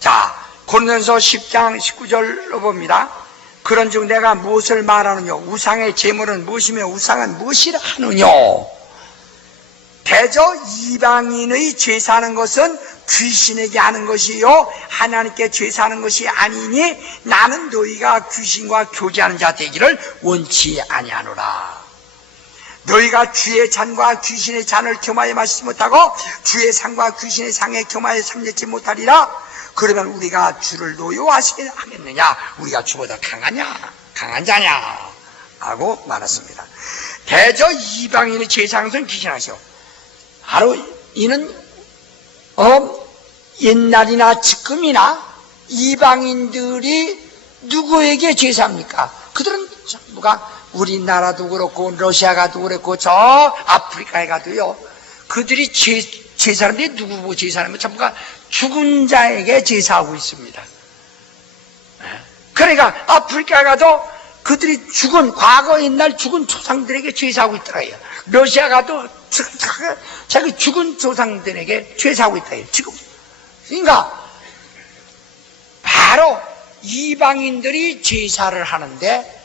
자, 고린도전서 10장 19절로 봅니다. 그런즉 내가 무엇을 말하느냐? 우상의 제물은 무엇이며 우상은 무엇이라 하느냐? 대저 이방인의 제사하는 것은 귀신에게 하는 것이요 하나님께 제사하는 것이 아니니 나는 너희가 귀신과 교제하는 자 되기를 원치 아니하노라. 너희가 주의 잔과 귀신의 잔을 겸하여 마시지 못하고 주의 상과 귀신의 상에 겸하여 삼지 못하리라. 그러면 우리가 주를 노여워하시게 하겠느냐? 우리가 주보다 강한 자냐? 하고 말했습니다. 대저 이방인의 제사는 귀신하시오. 바로 이는 옛날이나 지금이나 이방인들이 누구에게 제사합니까? 그들은 전부가 우리나라도 그렇고 러시아가도 그렇고 저 아프리카에 가도요. 그들이 제사하는데 누구 보고 제사하면 전부가 죽은 자에게 제사하고 있습니다. 그러니까 아프리카에 가도 그들이 과거 옛날 죽은 조상들에게 제사하고 있더라고요. 러시아 가도 자기 죽은 조상들에게 제사하고 있더라고요. 지금. 그러니까 바로 이방인들이 제사를 하는데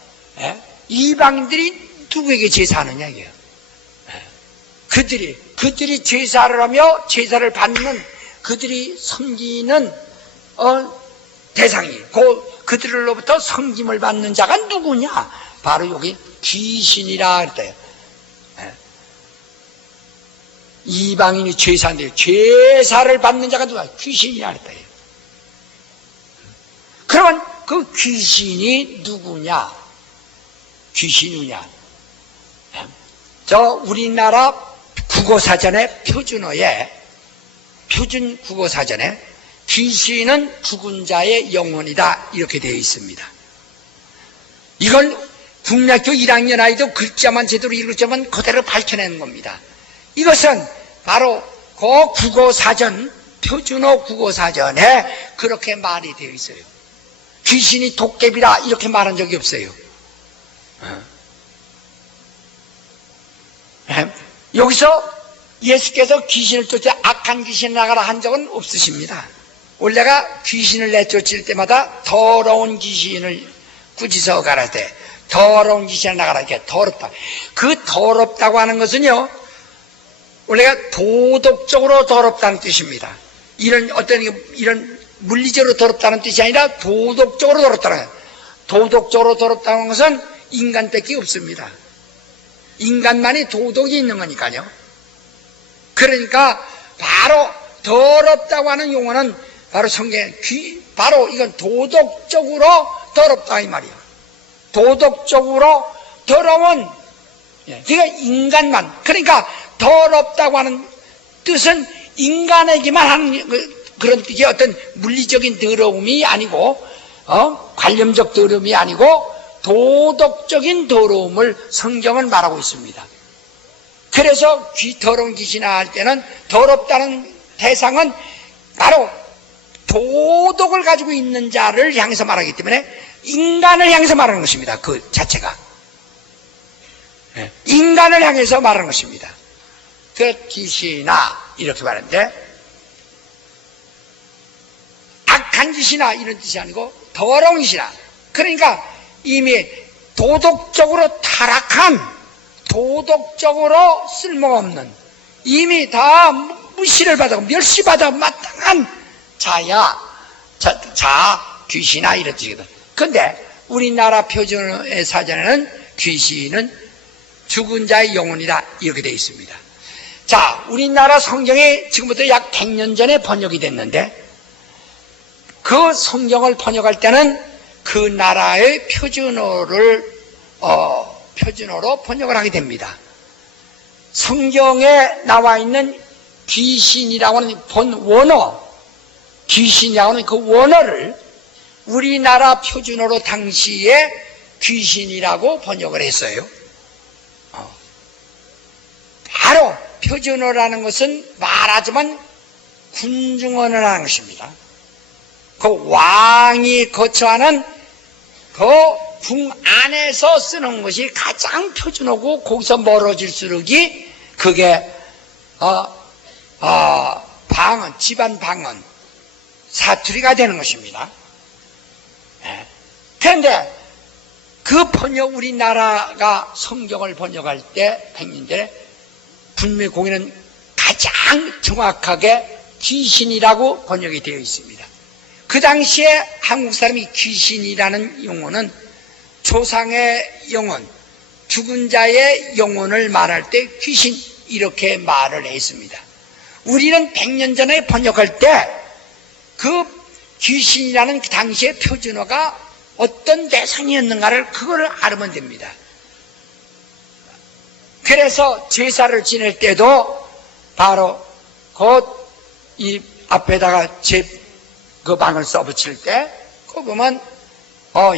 이방인들이 누구에게 제사하느냐 이게요. 그들이 제사를 하며 제사를 받는 그들이 섬기는 대상이 그들로부터 섬김을 받는 자가 누구냐? 바로 여기 귀신이라 그랬대요. 이방인이 제사인데 제사를 받는 자가 누가? 귀신이라 그랬대요. 그러면 그 귀신이 누구냐? 귀신이냐? 저 우리나라 국어사전의 표준 국어사전에 귀신은 죽은 자의 영혼이다 이렇게 되어 있습니다. 이건 국민학교 1학년 아이도 글자만 제대로 읽었지만 그대로 밝혀내는 겁니다. 이것은 바로 그 국어사전, 표준어 국어사전에 그렇게 말이 되어 있어요. 귀신이 도깨비라 이렇게 말한 적이 없어요. 여기서 예수께서 귀신을 쫓아 악한 귀신 나가라 한 적은 없으십니다. 원래가 귀신을 내쫓을 때마다 더러운 귀신을 꾸짖어 가라되 더러운 귀신을 나가라. 이렇게 더럽다. 그 더럽다고 하는 것은요, 원래가 도덕적으로 더럽다는 뜻입니다. 이런 물리적으로 더럽다는 뜻이 아니라 도덕적으로 더럽다는 거예요. 도덕적으로 더럽다는 것은 인간밖에 없습니다. 인간만이 도덕이 있는 거니까요. 그러니까 바로 더럽다고 하는 용어는 바로 성경에 바로 이건 도덕적으로 더럽다 이 말이야. 도덕적으로 더러운, 그러니까 인간만, 그러니까 더럽다고 하는 뜻은 인간에게만 하는 그런 뜻이 어떤 물리적인 더러움이 아니고 관념적 더러움이 아니고 도덕적인 더러움을 성경은 말하고 있습니다. 그래서 더러운 귀신아 할 때는 더럽다는 대상은 바로 도덕을 가지고 있는 자를 향해서 말하기 때문에 인간을 향해서 말하는 것입니다. 그 자체가 인간을 향해서 말하는 것입니다. 그 귀신아 이렇게 말하는데 악한 귀신아 이런 뜻이 아니고 더러운 귀신아. 그러니까 이미 도덕적으로 타락한, 도덕적으로 쓸모없는, 이미 다 무시를 받아 멸시받아 마땅한 자야, 귀신아 이런 뜻이거든. 근데 우리나라 표준어의 사전에는 귀신은 죽은 자의 영혼이다 이렇게 되어 있습니다. 자, 우리나라 성경이 지금부터 약 100년 전에 번역이 됐는데, 그 성경을 번역할 때는 그 나라의 표준어로 번역을 하게 됩니다. 성경에 나와 있는 귀신이라고 하는 본 원어, 귀신이라고 하는 그 원어를 우리나라 표준어로 당시에 귀신이라고 번역을 했어요. 바로 표준어라는 것은 말하자면 군중언어라는 것입니다. 그 왕이 거처하는 그 궁 안에서 쓰는 것이 가장 표준어고, 거기서 멀어질수록이 그게 방언, 집안 방언, 사투리가 되는 것입니다. 그런데 그 번역, 우리나라가 성경을 번역할 때 100년 전에 분명히 거기는 가장 정확하게 귀신이라고 번역이 되어 있습니다. 그 당시에 한국 사람이 귀신이라는 용어는 조상의 영혼, 죽은 자의 영혼을 말할 때 귀신 이렇게 말을 했습니다. 우리는 100년 전에 번역할 때 그 귀신이라는 그 당시의 표준어가 어떤 대상이었는가를 그거를 알면 됩니다. 그래서 제사를 지낼 때도 바로 이 앞에다가 그 방을 써붙일 때, 그 보면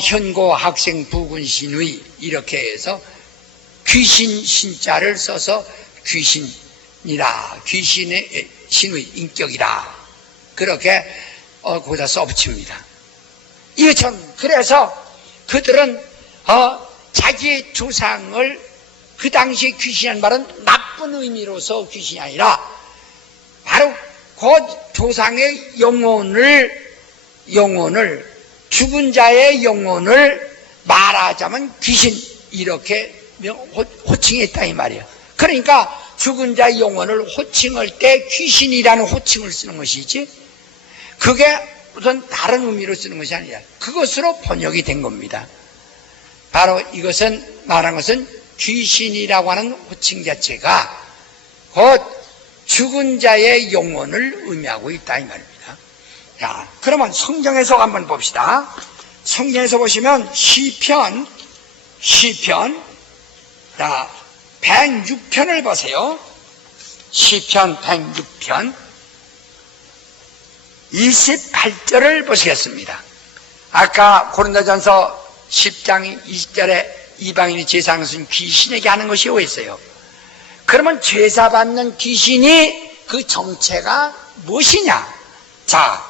현고 학생 부군신의 이렇게 해서 귀신 신자를 써서 귀신이라, 귀신의 신의 인격이라 그렇게 거기다 써붙입니다. 이것처럼 그래서 그들은 자기의 조상을, 그 당시에 귀신이라는 말은 나쁜 의미로서 귀신이 아니라 바로 그 조상의 영혼을 죽은 자의 영혼을 말하자면 귀신 이렇게 호칭했다 이 말이에요. 그러니까 죽은 자의 영혼을 호칭할 때 귀신이라는 호칭을 쓰는 것이지, 그게 무슨 다른 의미로 쓰는 것이 아니라 그것으로 번역이 된 겁니다. 바로 이것은 말한 것은 귀신이라고 하는 호칭 자체가 곧 죽은 자의 영혼을 의미하고 있다 이 말입니다. 자, 그러면 성경에서 한번 봅시다. 성경에서 보시면 시편 106편을 보세요. 시편 106편 28절을 보시겠습니다. 아까 고린도전서 10장 20절에 이방인이 제사하는 것은 귀신에게 하는 것이라고 했어요. 그러면 제사받는 귀신이 그 정체가 무엇이냐? 자,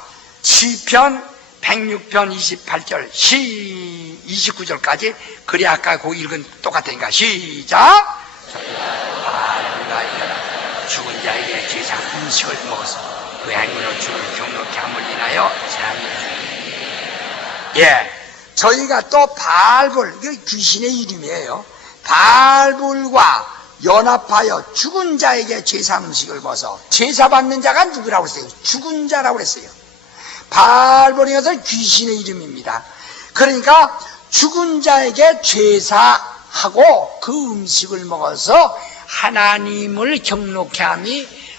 시편 106편 28절 29절까지 그래 아까 그 읽은 똑같으니까 시작! 죽은 자에게 제사 음식을 먹어서 그 행위로 죽을 경록케 함을 인하여 예, 저희가 또 발불, 이게 귀신의 이름이에요. 발불과 연합하여 죽은 자에게 제사 음식을 먹어서, 제사 받는 자가 누구라고 했어요? 죽은 자라고 했어요. 발불이 것은 귀신의 이름입니다. 그러니까 죽은 자에게 제사하고 그 음식을 먹어서 하나님을 경록케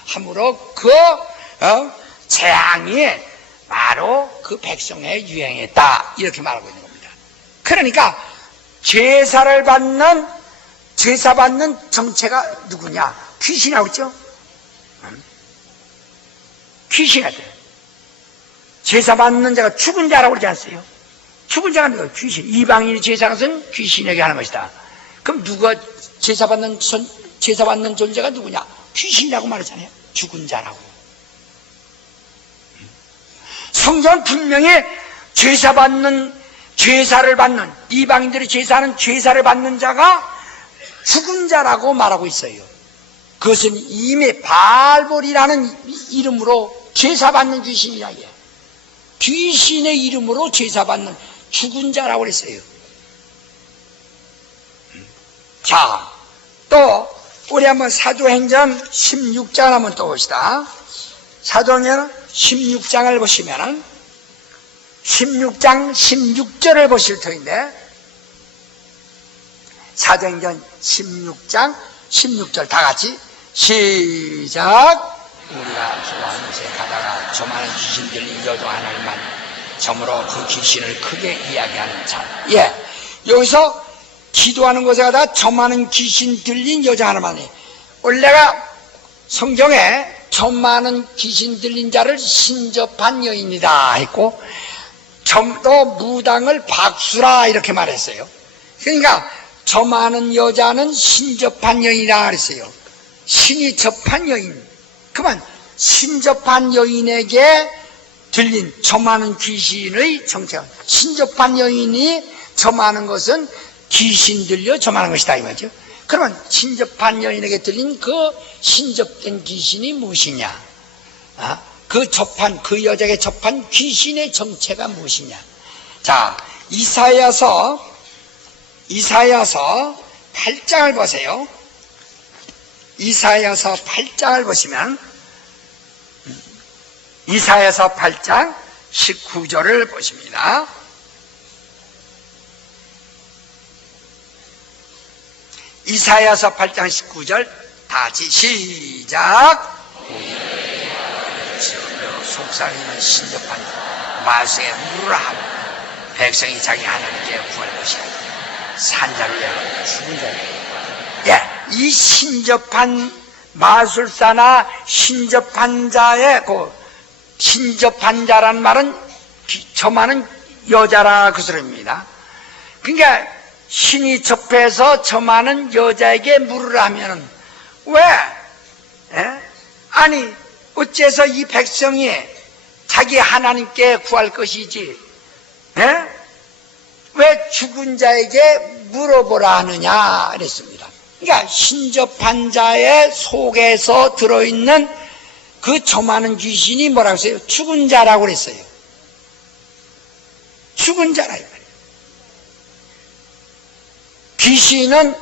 함으로 그 재앙이 바로 그 백성에 유행했다 이렇게 말하고 있는 겁니다. 그러니까 제사 받는 정체가 누구냐? 귀신이라고 했죠? 귀신이다. 제사 받는 자가 죽은 자라고 그러지 않았어요? 죽은 자가 누가? 귀신. 이방인이 제사하는 것은 귀신에게 하는 것이다. 그럼 누가 제사 받는 존재가 누구냐? 귀신이라고 말하잖아요. 죽은 자라고. 성경은 분명히 제사를 받는, 이방인들이 제사하는 제사를 받는 자가 죽은 자라고 말하고 있어요. 그것은 이미 발볼이라는 이름으로 제사받는 귀신이라 해요. 귀신의 이름으로 제사받는 죽은 자라고 그랬어요. 자, 또 우리 한번 사도행전 16장 한번 또 봅시다. 사도행전 16장을 보시면은 16장 16절을 보실 터인데, 사도행전 16장 16절 다 같이 시작. 우리가 기도하는 곳에 가다가 저 많은 귀신 들린 여자 하나님만 점으로 그 귀신을 크게 이야기하는 자. 예, 여기서 기도하는 곳에 가다가 저 많은 귀신 들린 여자 하나만이, 원래가 성경에 저 많은 귀신 들린 자를 신접한 여인이다 했고, 또 무당을 박수라 이렇게 말했어요. 그러니까 저 많은 여자는 신접한 여인이라 그랬어요. 신이 접한 여인. 그만 신접한 여인에게 들린 저 많은 귀신의 정체. 신접한 여인이 저 많은 것은 귀신 들려 저 많은 것이다 이 말이죠. 그러면 신접한 여인에게 들린 그 신접된 귀신이 무엇이냐? 그 여자에게 접한 귀신의 정체가 무엇이냐? 자, 이사야서 8장을 보세요. 이사야서 8장을 보시면, 이사야서 8장 19절을 보십니다. 이사야서 8장 19절 다 같이 시작. 속삭이는 신접한 말씀에 물으라 하고 백성이 자기 하나님께 구할 것이야. 산자를 위하여 죽은 자를. 예, 이 신접한 마술사나 신접한 자의 신접한 자란 말은 저 많은 여자라 그 소리입니다. 그러니까 신이 접해서 저 많은 여자에게 물으라 하면은 왜? 아니 어째서 이 백성이 자기 하나님께 구할 것이지 왜 죽은 자에게 물어보라 하느냐 그랬습니다. 그러니까 신접한 자의 속에서 들어있는 그 저 많은 귀신이 뭐라고 했어요? 죽은 자라고 그랬어요. 죽은 자라 이 말이에요. 귀신은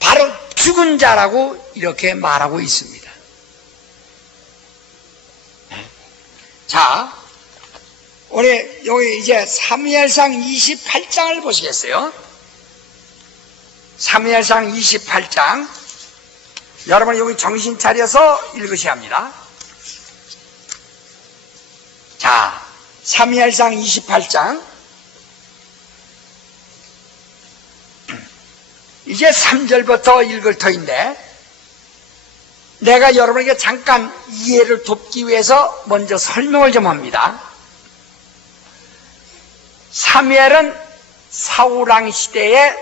바로 죽은 자라고 이렇게 말하고 있습니다. 자, 우리 여기 이제 사무엘상 28장을 보시겠어요? 사무엘상 28장. 여러분 여기 정신 차려서 읽으셔야 합니다. 자, 사무엘상 28장. 이제 3절부터 읽을 터인데, 내가 여러분에게 잠깐 이해를 돕기 위해서 먼저 설명을 좀 합니다. 사무엘은 사울왕 시대에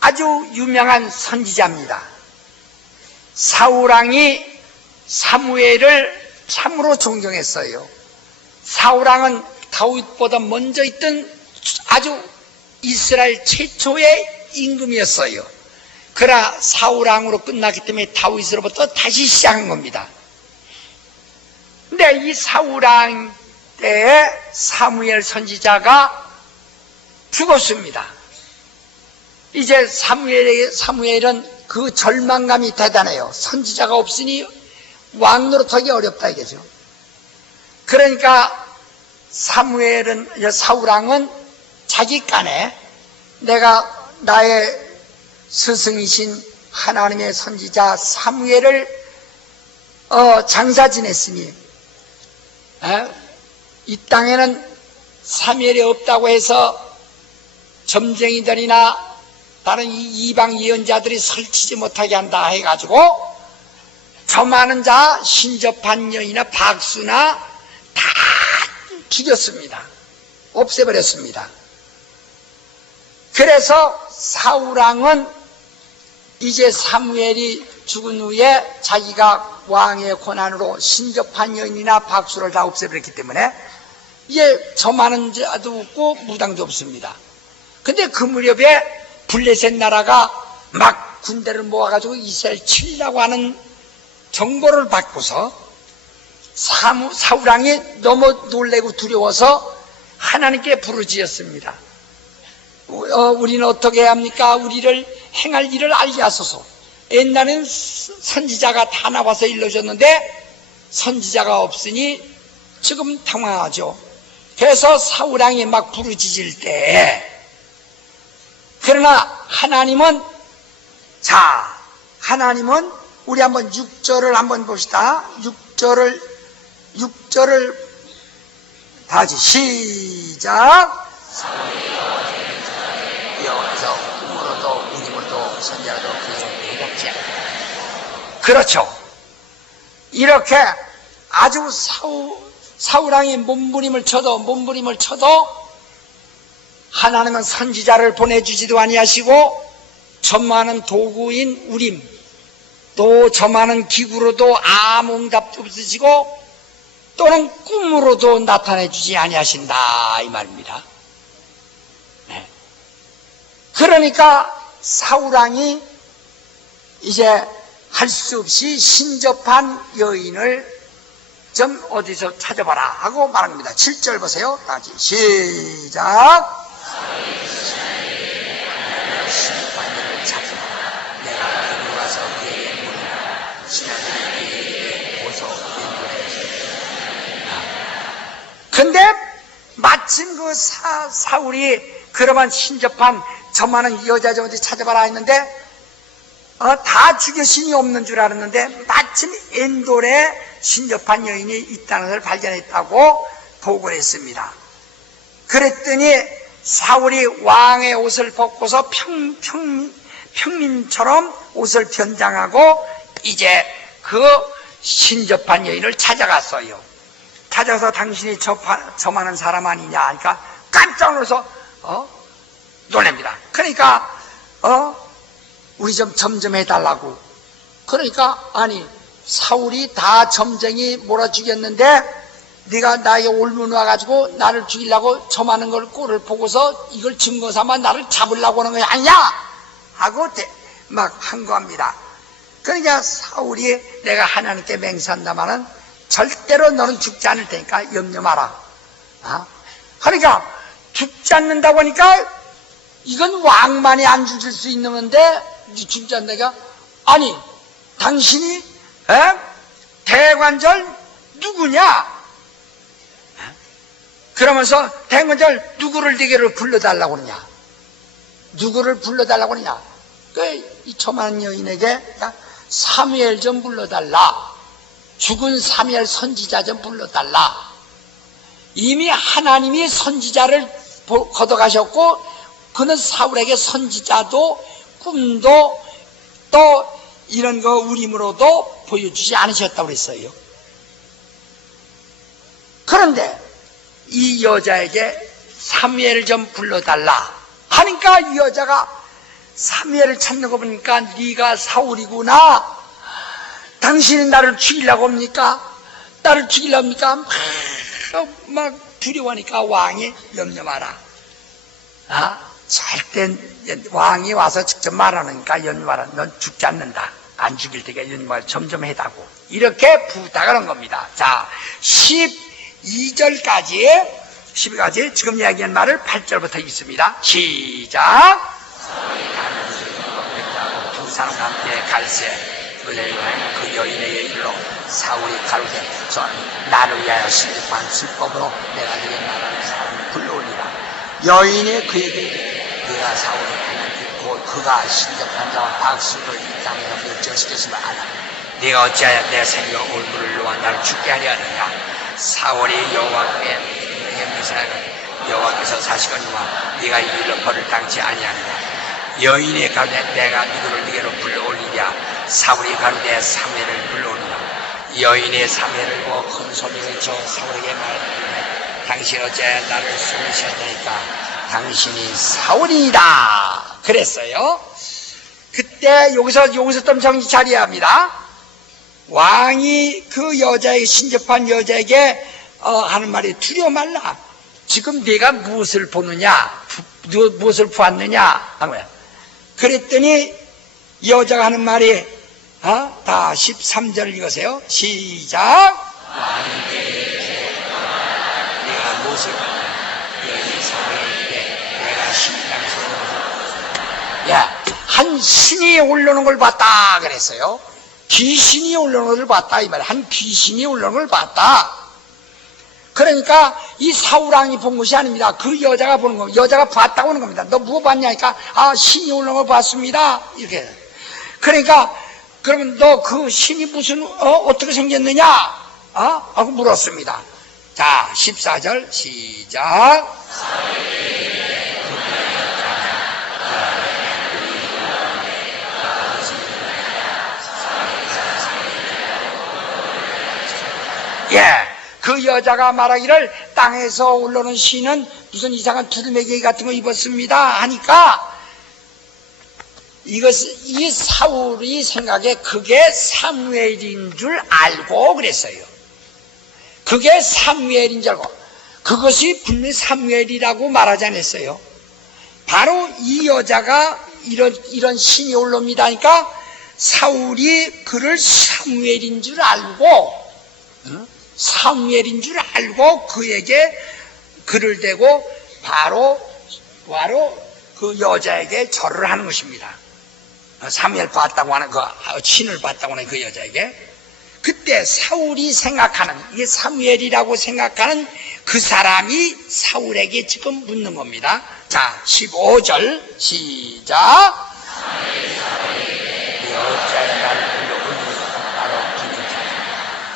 아주 유명한 선지자입니다. 사울왕이 사무엘을 참으로 존경했어요. 사울왕은 다윗보다 먼저 있던 아주 이스라엘 최초의 임금이었어요. 그러나 사울왕으로 끝났기 때문에 다윗으로부터 다시 시작한 겁니다. 근데 이 사울왕 때에 사무엘 선지자가 죽었습니다. 이제 사무엘은 그 절망감이 대단해요. 선지자가 없으니 왕노릇하기 어렵다 이거죠. 그러니까 사울왕은 자기 깐에 내가 나의 스승이신 하나님의 선지자 사무엘을 장사 지냈으니 이 땅에는 사무엘이 없다고 해서 점쟁이들이나 다른 이방 예언자들이 설치지 못하게 한다 해가지고 저 많은 자 신접한 여인이나 박수나 다 죽였습니다. 없애버렸습니다. 그래서 사울왕은 이제 사무엘이 죽은 후에 자기가 왕의 권한으로 신접한 여인이나 박수를 다 없애버렸기 때문에 이제 저 많은 자도 없고 무당도 없습니다. 근데 그 무렵에 블레셋 나라가 막 군대를 모아가지고 이스라엘 치려고 하는 정보를 받고서 사울왕이 너무 놀래고 두려워서 하나님께 부르짖었습니다. 우리는 어떻게 해야 합니까? 우리를 행할 일을 알게 하소서. 옛날에는 선지자가 다 나와서 일러줬는데 선지자가 없으니 지금 당황하죠. 그래서 사울왕이 막 부르짖을 때, 그러나 하나님은, 자, 하나님은 우리 한번 6절을 한번 봅시다. 6절을 다 같이 시작. 여호와께서 꿈으로도 우림으로도 선지자로도 그에게 대답지 않는다. 그렇죠. 이렇게 아주 사울왕이 몸부림을 쳐도 하나님은 선지자를 보내주지도 아니하시고 점하는 도구인 우림, 또 점하는 기구로도 아무 응답도 없으시고 또는 꿈으로도 나타내주지 아니하신다 이 말입니다. 네. 그러니까 사울왕이 이제 할 수 없이 신접한 여인을 좀 어디서 찾아봐라 하고 말한 겁니다. 7절 보세요. 다시 시작. 신접한 여인을 찾아봐라. 내가 거기 가서 그에게 물으라. 신하들이 보소 근데 마침 그 사울이 그러면 신접한 저만한 여자 좀 어디 찾아봐라 했는데 다 죽여 신이 없는 줄 알았는데 마침 엔돌에 신접한 여인이 있다는 것을 발견했다고 보고를 했습니다. 그랬더니 사울이 왕의 옷을 벗고서 평민처럼 옷을 변장하고 이제 그 신접한 여인을 찾아갔어요. 찾아서 당신이 저만한 사람 아니냐 하니까 깜짝 놀라서 놀랍니다. 그러니까 우리 좀 해달라고. 그러니까 아니 사울이 다 점쟁이 몰아 죽였는데 네가 나에게 올문 와가지고 나를 죽이려고 점하는 걸 꼴을 보고서 이걸 증거 삼아 나를 잡으려고 하는 거야 아니냐 하고 막 한 겁니다. 그러니까 사울이 내가 하나님께 맹세한다마는 절대로 너는 죽지 않을 테니까 염려 마라. 그러니까 죽지 않는다고 하니까 이건 왕만이 안 죽일 수 있는 건데 죽지 않는다니까 아니 당신이 대관절 누구냐? 그러면서 대관절 누구를 네게로 불러달라고 그러냐? 누구를 불러달라고 그러냐? 이 처만 여인에게 사무엘 좀 불러달라. 죽은 사무엘 선지자 좀 불러달라. 이미 하나님이 선지자를 걷어가셨고 그는 사울에게 선지자도 꿈도 또 이런 거 우림으로도 보여주지 않으셨다고 그랬어요. 그런데 이 여자에게 사무엘을 좀 불러달라 하니까 이 여자가 사무엘을 찾는 거 보니까 네가 사울이구나. 당신이 나를 죽이려고 합니까? 나를 죽이려고 합니까? 막 두려워하니까 왕이 염려 마라. 절대 왕이 와서 직접 말하니까 염려 마라. 넌 죽지 않는다. 안 죽일 테니까 염려 마라. 점점 해다고. 이렇게 부탁을 한 겁니다. 자, 12절까지 지금 이야기한 말을 8절부터 읽습니다. 시작. 두 사람과 함께 갈새 그 여인에게 이르러 사울이 가로되 나를 위하여 신접한 술법으로 내가 네게 말하는 사람을 불러올리라. 여인이 그에게 네가 사울을 곧 그가 신접한 자와 박수를 이 땅에서 멸절시켰으면 알아. 네가 어찌하여 내 생명 얼굴을 놓아 나를 죽게 하려 하느냐. 사울이 여호와께 맹세하되 여호와께서 사시거니와 네가 이 일로 벌을 당치 아니하느냐. 여인이 가로되 내가 누구를 네게로 불러올리랴. 사울이 가로되 사무엘을 불러올리라. 여인의 사무엘을 보고 큰 소리를 쳐 사울에게 말하되 당신 어째 나를 숨을 쉬었나이까. 당신이 사울이다 그랬어요. 그때 여기서 좀 정신 차려야 합니다. 왕이 그 여자에게 신접한 여자에게 하는 말이 두려워 말라. 지금 네가 무엇을 보느냐, 무엇을 보았느냐 하는 거야. 그랬더니 여자가 하는 말이 다 13절을 읽으세요. 시작. 내가 무엇을 보느냐. 여인이 사울에게 내가 신랑 소리를 야 한 신이 올라오는 걸 봤다 그랬어요. 귀신이 올라오는 걸 봤다 이 말이야. 한 귀신이 올라오는 걸 봤다. 그러니까 이 사우랑이 본 것이 아닙니다. 그 여자가 보는 겁니다. 여자가 봤다고 하는 겁니다. 너 뭐 봤냐니까 아 신이 올라오는 걸 봤습니다. 이렇게. 그러니까 그러면 너 그 신이 무슨 어떻게 생겼느냐? 하고 물었습니다. 자 14절 시작. 예, 그 여자가 말하기를 땅에서 올라오는 신은 무슨 이상한 두루매기 같은 거 입었습니다 하니까 이 사울이 생각에 그게 사무엘인 줄 알고 그랬어요. 그게 사무엘인 줄 알고 그것이 분명히 사무엘이라고 말하지 않았어요. 바로 이 여자가 이런 신이 올라옵니다 하니까 사울이 그를 사무엘인 줄 알고 사무엘인 줄 알고 그에게 글을 대고 바로 그 여자에게 절을 하는 것입니다. 사무엘 봤다고 하는 그 신을 봤다고 하는 그 여자에게 그때 사울이 생각하는 이게 사무엘이라고 생각하는 그 사람이 사울에게 지금 묻는 겁니다. 자 15절 시작. 여자의 나를 불러 나로 부르다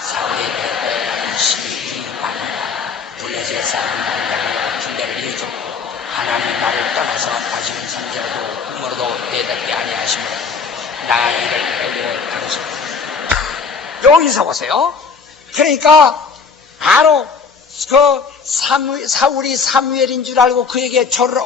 사울의 대답에 신이 많다. 블레셋 사람 나를 군대를 이루죠. 하나님 나를 떠나서 다시는 선지자도 꿈으로도 대답이 아니하시므로 나 이를 엘리에 당했습니다. 여기서 보세요. 그러니까 바로 그 사울이 사무엘인 줄 알고 그에게 절을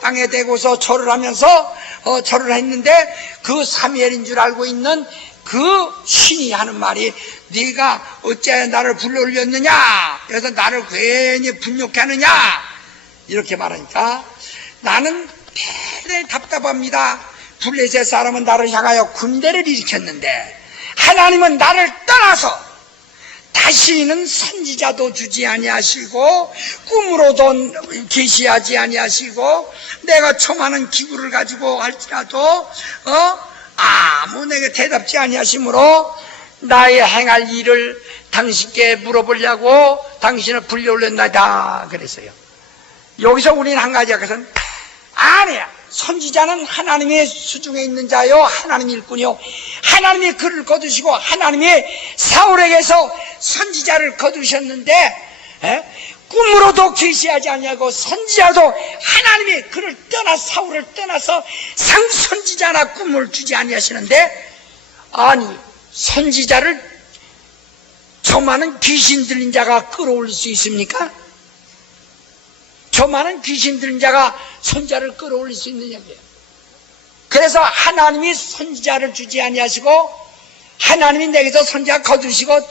땅에 대고서 절을 하면서 절을 했는데 그 사무엘인 줄 알고 있는 그 신이 하는 말이 네가 어째 나를 불러올렸느냐? 그래서 나를 괜히 분욕케 하느냐? 이렇게 말하니까 나는 대단히 답답합니다. 블레셋 사람은 나를 향하여 군대를 일으켰는데 하나님은 나를 떠나서 다시는 선지자도 주지 아니하시고 꿈으로도 계시하지 아니하시고 내가 청하는 기구를 가지고 할지라도 아무 내게 대답지 아니하시므로 나의 행할 일을 당신께 물어보려고 당신을 불려올렸나이다 그랬어요. 여기서 우리는 한 가지가 그것은 아니야. 선지자는 하나님의 수중에 있는 자요 하나님의 일꾼이요 하나님이 그를 거두시고 하나님이 사울에게서 선지자를 거두셨는데 꿈으로도 계시하지 아니하고 선지자도 하나님이 그를 사울을 떠나서 상선지자나 꿈을 주지 아니하시는데 아니 선지자를 저 많은 귀신 들린 자가 끌어올릴 수 있습니까? 저 많은 귀신 들린 자가 선지자를 끌어올릴 수 있느냐고요. 그래서 하나님이 선지자를 주지 아니하시고 하나님이 내게서 선지자 거두시고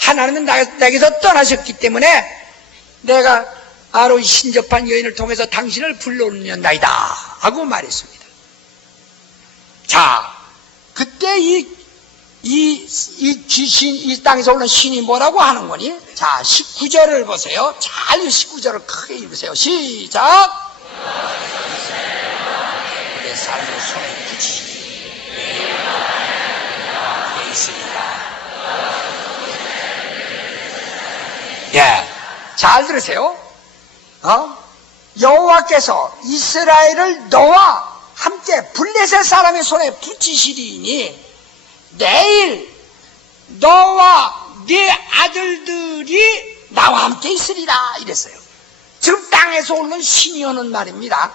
하나님은 내게서 떠나셨기 때문에 내가 바로 이 신접한 여인을 통해서 당신을 불러올렸나이다 하고 말했습니다. 자, 그때 이 귀신, 이 땅에서 오는 신이 뭐라고 하는 거니? 자, 19절을 보세요. 잘 19절을 크게 읽으세요. 시작! 내 사람의 손에 붙이시니 내가 있습니다. 예, 잘 들으세요. 여호와께서 이스라엘을 너와 함께 블레셋 사람의 손에 붙이시리니 내일 너와 네 아들들이 나와 함께 있으리라 이랬어요. 지금 땅에서 오는 신이 오는 말입니다.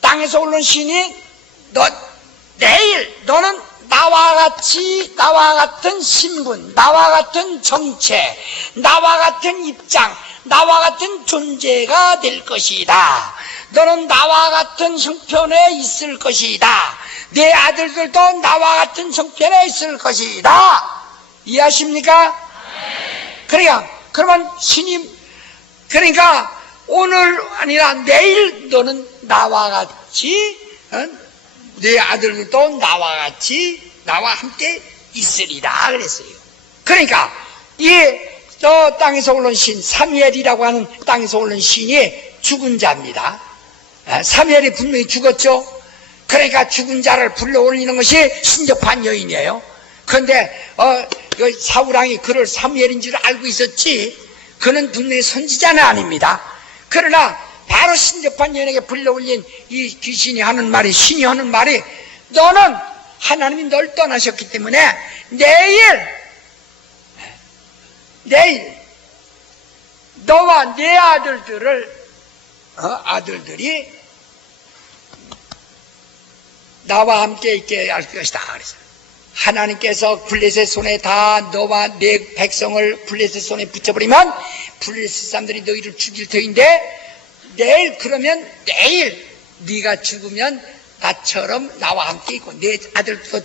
땅에서 오는 신이 내일 너는 나와 같은 신분, 나와 같은 정체, 나와 같은 입장, 나와 같은 존재가 될 것이다. 너는 나와 같은 형편에 있을 것이다. 내 아들들도 나와 같은 형편에 있을 것이다. 이해하십니까? 그러면 그러니까 오늘 아니라 내일 너는 나와 같이 내 아들들도 나와 같이 나와 함께 있으리라 그랬어요. 그러니까 저 땅에서 오른 신 사무엘이라고 하는 땅에서 오른 신이 죽은 자입니다. 사무엘이 분명히 죽었죠. 그러니까 죽은 자를 불러 올리는 것이 신접한 여인이에요. 그런데 사울왕이 그를 사무엘인 줄 알고 있었지, 그는 분명히 선지자는 아닙니다. 그러나 바로 신접한 여인에게 불러 올린 이 귀신이 하는 말이, 신이 하는 말이, 너는 하나님이 널 떠나셨기 때문에 내일 너와 네 아들들이 나와 함께 있게 할 것이다. 그래서 하나님께서 블레셋 손에 다 너와 네 백성을 블레셋 손에 붙여버리면 블레셋 사람들이 너희를 죽일 터인데, 그러면 내일 네가 죽으면 나처럼 나와 함께 있고 내 아들도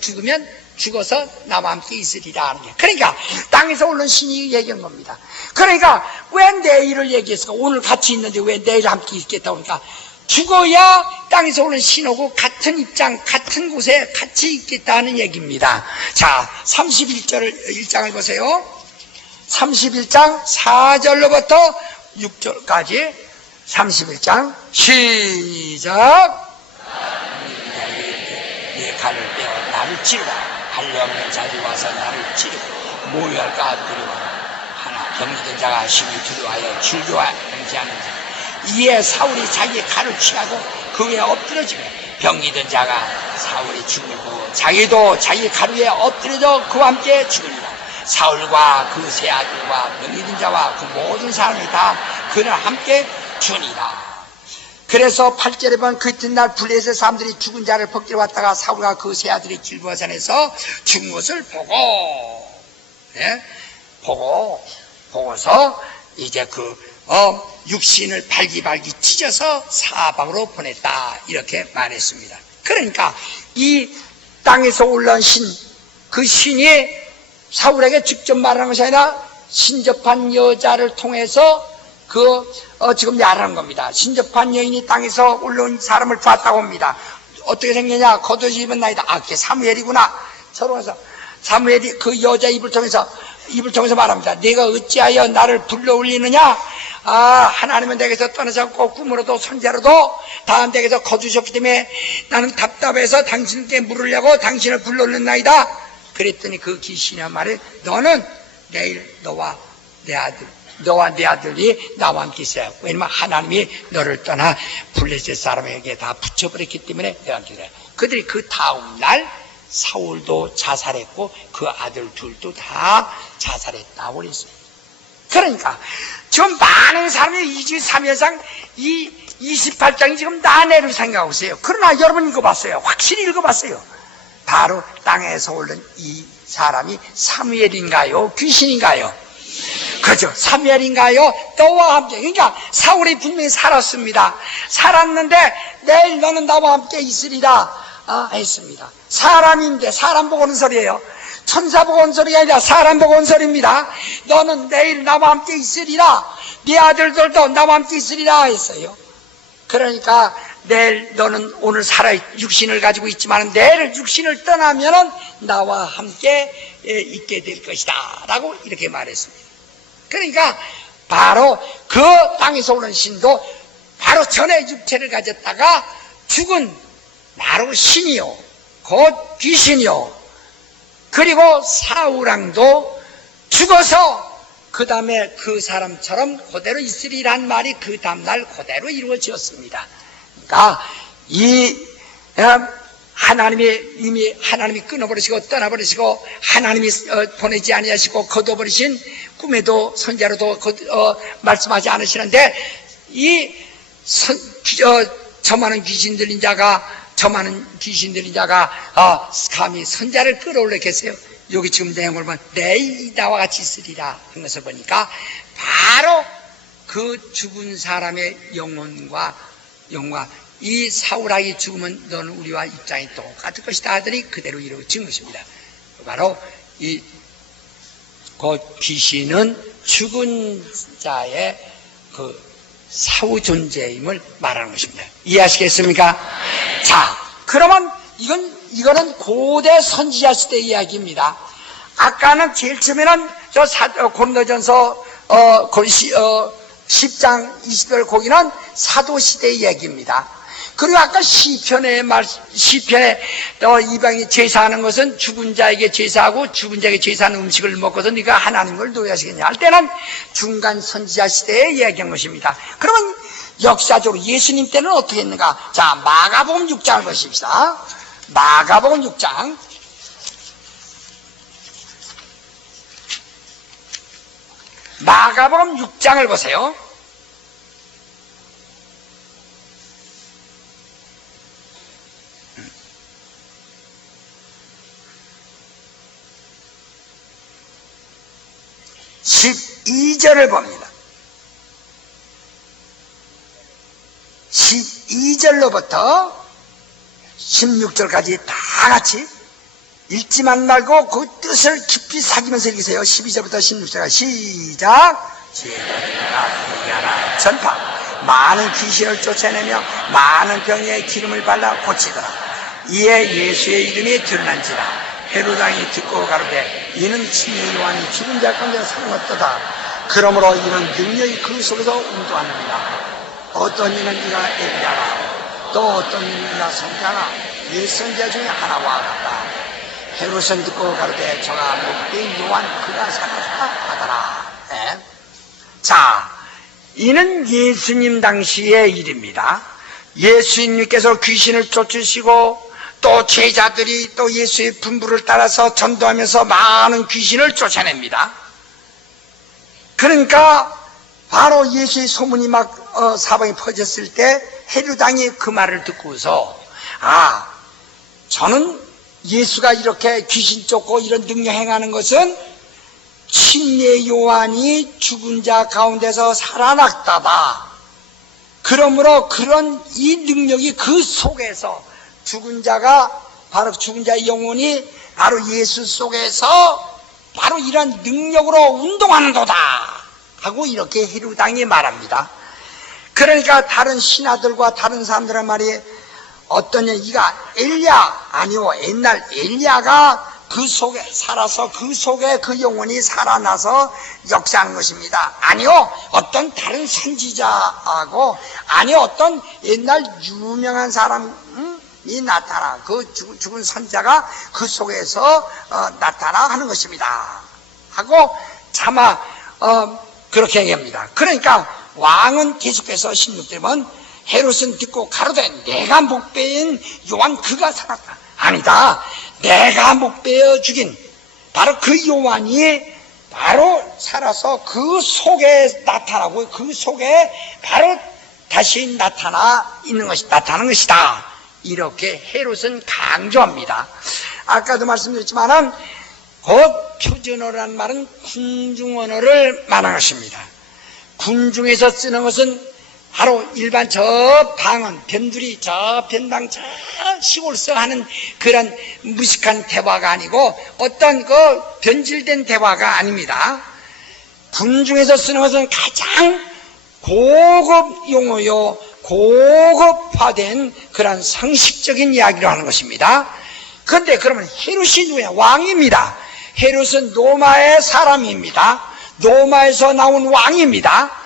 죽어서 나와 함께 있으리라 하는 게, 그러니까 땅에서 올라온 신이 얘기한 겁니다. 그러니까 왜 내일을 얘기했을까? 오늘 같이 있는데 왜 내일 함께 있겠다고 그러니까, 죽어야 땅에서 오는 신하고 같은 입장, 같은 곳에 같이 있겠다는 얘기입니다. 자, 31장을 보세요. 31장 4절로부터 6절까지 31장 시작. 네 칼을 빼어 나를 찌르라. 할례 없는 자들이 와서 나를 찌르고 모욕할까 두려워하라. 하나 병든 자가 심히 두려워하여 즐거워 행세하는 자. 이에 사울이 자기의 칼을 취하고 그 위에 엎드러지며 병이든 자가 사울이 죽고 자기도 자기 칼 위에 엎드려져 그와 함께 죽으리라. 사울과 그 세 아들과 병이든 자와 그 모든 사람이 다 그날 함께 죽으리라. 그래서 8절에 보면 그 이튿날 블레셋 사람들이 죽은 자를 벗기러 왔다가 사울과 그 세 아들이 길보아산에서 죽은 것을 보고서 이제 육신을 발기발기 찢어서 사방으로 보냈다, 이렇게 말했습니다. 그러니까 이 땅에서 올라온 신, 그 신이 사울에게 직접 말하는 것이 아니라 신접한 여자를 통해서 지금 말하는 겁니다. 신접한 여인이 땅에서 올라온 사람을 봤다고 합니다. 어떻게 생겼냐? 겉옷이 입은 나이다. 그게 사무엘이구나. 저러면서 사무엘이 그 여자 입을 통해서 말합니다. 네가 어찌하여 나를 불러 올리느냐? 하나님은 내게서 떠나셨고 꿈으로도 선자로도 다 내게서 거두셨기 때문에 나는 답답해서 당신께 물으려고 당신을 불러 올렸나이다. 그랬더니 그 귀신이 한 말이, 너는 내일 너와 내 아들이 나와 함께 있어야. 왜냐면 하나님이 너를 떠나 블레셋 사람에게 다 붙여버렸기 때문에 내가 함께 있어야. 그들이 그 다음 날 사울도 자살했고 그 아들 둘도 다 자살했다고 그랬습니다. 그러니까 지금 많은 사람이 23회상 이 28장이 지금 나내를 생각하고 있어요. 그러나 여러분 읽어봤어요. 확실히 읽어봤어요. 바로 땅에서 오른 이 사람이 사무엘인가요? 귀신인가요? 그죠? 사무엘인가요? 너와 함께. 그러니까 사울이 분명히 살았습니다. 살았는데 내일 너는 나와 함께 있으리라 했습니다. 사람인데, 사람 보고 오는 소리예요. 천사 보고 온 소리가 아니라 사람 보고 온 소리입니다. 너는 내일 나와 함께 있으리라. 네 아들들도 나와 함께 있으리라 했어요. 그러니까 내일 너는 오늘 육신을 가지고 있지만 내일 육신을 떠나면은 나와 함께 있게 될 것이다 라고 이렇게 말했습니다. 그러니까 바로 그 땅에서 오는 신도 바로 전에 육체를 가졌다가 죽은 바로 신이요, 곧 귀신이요, 그리고 사울왕도 죽어서 그 다음에 그 사람처럼 그대로 있으리란 말이 그 다음날 그대로 이루어졌습니다. 그러니까 하나님이 끊어버리시고 떠나버리시고 하나님이 보내지 아니하시고 거둬버리신 꿈에도 선자로도 말씀하지 않으시는데 저만한 귀신 들린 자가 감히 선자를 끌어올렸겠어요. 여기 지금 내용을 보면 내일 나와 같이 있으리라 한 것을 보니까 바로 그 죽은 사람의 영혼과 이 사울왕이 죽으면 너는 우리와 입장이 똑같을 것이다 하더니 그대로 이루어진 것입니다. 바로 그 귀신은 죽은 자의 그 사후 존재임을 말하는 것입니다. 이해하시겠습니까? 자, 그러면 이거는 고대 선지자 시대 이야기입니다. 아까는 제일 처음에는 고린도전서 10장 20절 거기는 사도 시대 이야기입니다. 그리고 아까 시편에 이방이 제사하는 것은 죽은 자에게 제사하고 죽은 자에게 제사하는 음식을 먹고서 네가 하나님을 노래하시겠냐 할 때는 중간 선지자 시대에 이야기한 것입니다. 그러면 역사적으로 예수님 때는 어떻게 했는가? 자, 마가복음 6장을 보십시다. 마가복음 6장. 마가복음 6장을 보세요. (12절을) 봅니다. 12절로부터 16절까지 다 같이 읽지만 말고 그 뜻을 깊이 사기면서 읽으세요. 12절부터 16절까지 시작. 전파. 많은 귀신을 쫓아내며 많은 병에 기름을 발라 고치더라. 이에 예수의 이름이 드러난지라. 헤롯 왕이 듣고 가로되 이는 친히 요한이 죽은 자 가운데 살아났도다. 그러므로 이는 능력이 그 속에서 운동하느니라. 어떤 이는 이가 엘리야라, 또 어떤 이는 이가 선지자나 옛 선지자 중에 하나와 같다. 헤롯은 듣고 가로되 저가 목배인 요한 그가 살았다 하더라. 네. 자, 이는 예수님 당시의 일입니다. 예수님께서 귀신을 쫓으시고 또 제자들이 또 예수의 분부를 따라서 전도하면서 많은 귀신을 쫓아냅니다. 그러니까 바로 예수의 소문이 막 사방에 퍼졌을 때 헤롯 왕이 그 말을 듣고서 저는 예수가 이렇게 귀신 쫓고 이런 능력 행하는 것은 침례 요한이 죽은 자 가운데서 살아났다다. 그러므로 그런 이 능력이 그 속에서 죽은 자가 바로 죽은 자의 영혼이 바로 예수 속에서 바로 이런 능력으로 운동하는도다 하고 이렇게 헤롯 왕이 말합니다. 그러니까 다른 신하들과 다른 사람들의 말이 어떤 이가 엘리야 아니요, 옛날 엘리야가 그 속에 살아서 그 속에 그 영혼이 살아나서 역사하는 것입니다. 아니요, 어떤 다른 선지자하고 아니요, 어떤 옛날 유명한 사람이 나타나 그 죽은 선지자가 그 속에서 나타나 하는 것입니다 하고 차마 그렇게 얘기합니다. 그러니까 왕은 계속해서 16절에 보면 헤롯은 듣고 가로되 내가 목베인 요한 그가 살았다. 아니다, 내가 목베어 죽인 바로 그 요한이 바로 살아서 그 속에 나타나고 그 속에 바로 다시 나타나는 것이다. 이렇게 헤롯은 강조합니다. 아까도 말씀드렸지만은 곧 표준어라는 말은 군중언어를 말하는 것입니다. 군중에서 쓰는 것은 바로 일반 저 방언, 변두리, 저 변방, 저 시골서 하는 그런 무식한 대화가 아니고 어떤 그 변질된 대화가 아닙니다. 군중에서 쓰는 것은 가장 고급 용어요, 고급화된 그런 상식적인 이야기를 하는 것입니다. 그런데 그러면 헤롯이 누구냐? 왕입니다. 헤롯은 로마의 사람입니다. 로마에서 나온 왕입니다.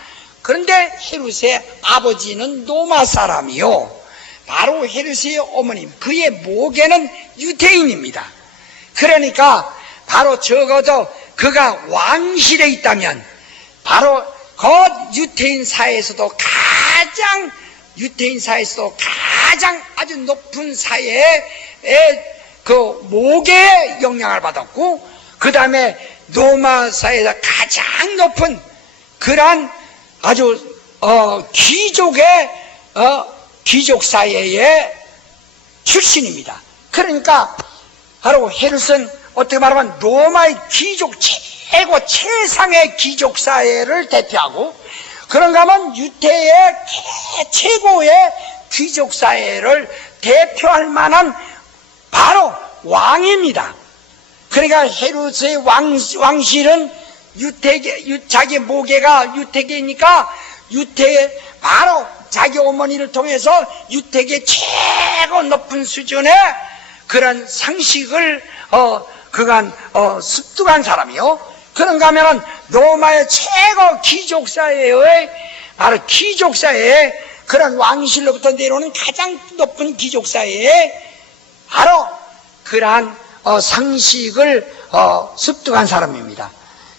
그런데 헤롯의 아버지는 로마 사람이요, 바로 헤롯의 어머님, 그의 모계는 유대인입니다. 그러니까 바로 적어도 그가 왕실에 있다면 바로 그 유대인 사회에서도 가장 아주 높은 사회의 그 모계의 영향을 받았고, 그 다음에 로마 사회에서 가장 높은 그러한 아주 귀족 사회의 출신입니다. 그러니까 바로 헤롯은 어떻게 말하면 로마의 귀족 최상의 귀족 사회를 대표하고, 그런가 하면 유대의 최고의 귀족 사회를 대표할 만한 바로 왕입니다. 그러니까 헤롯의 왕실은 자기 모계가 유태계니까 바로 자기 어머니를 통해서 유태계 최고 높은 수준의 그런 상식을 그간 습득한 사람이요. 그런가 하면은 로마의 최고 귀족사회의 바로 귀족사회의 그런 왕실로부터 내려오는 가장 높은 귀족사회에 바로 그러한 상식을 습득한 사람입니다.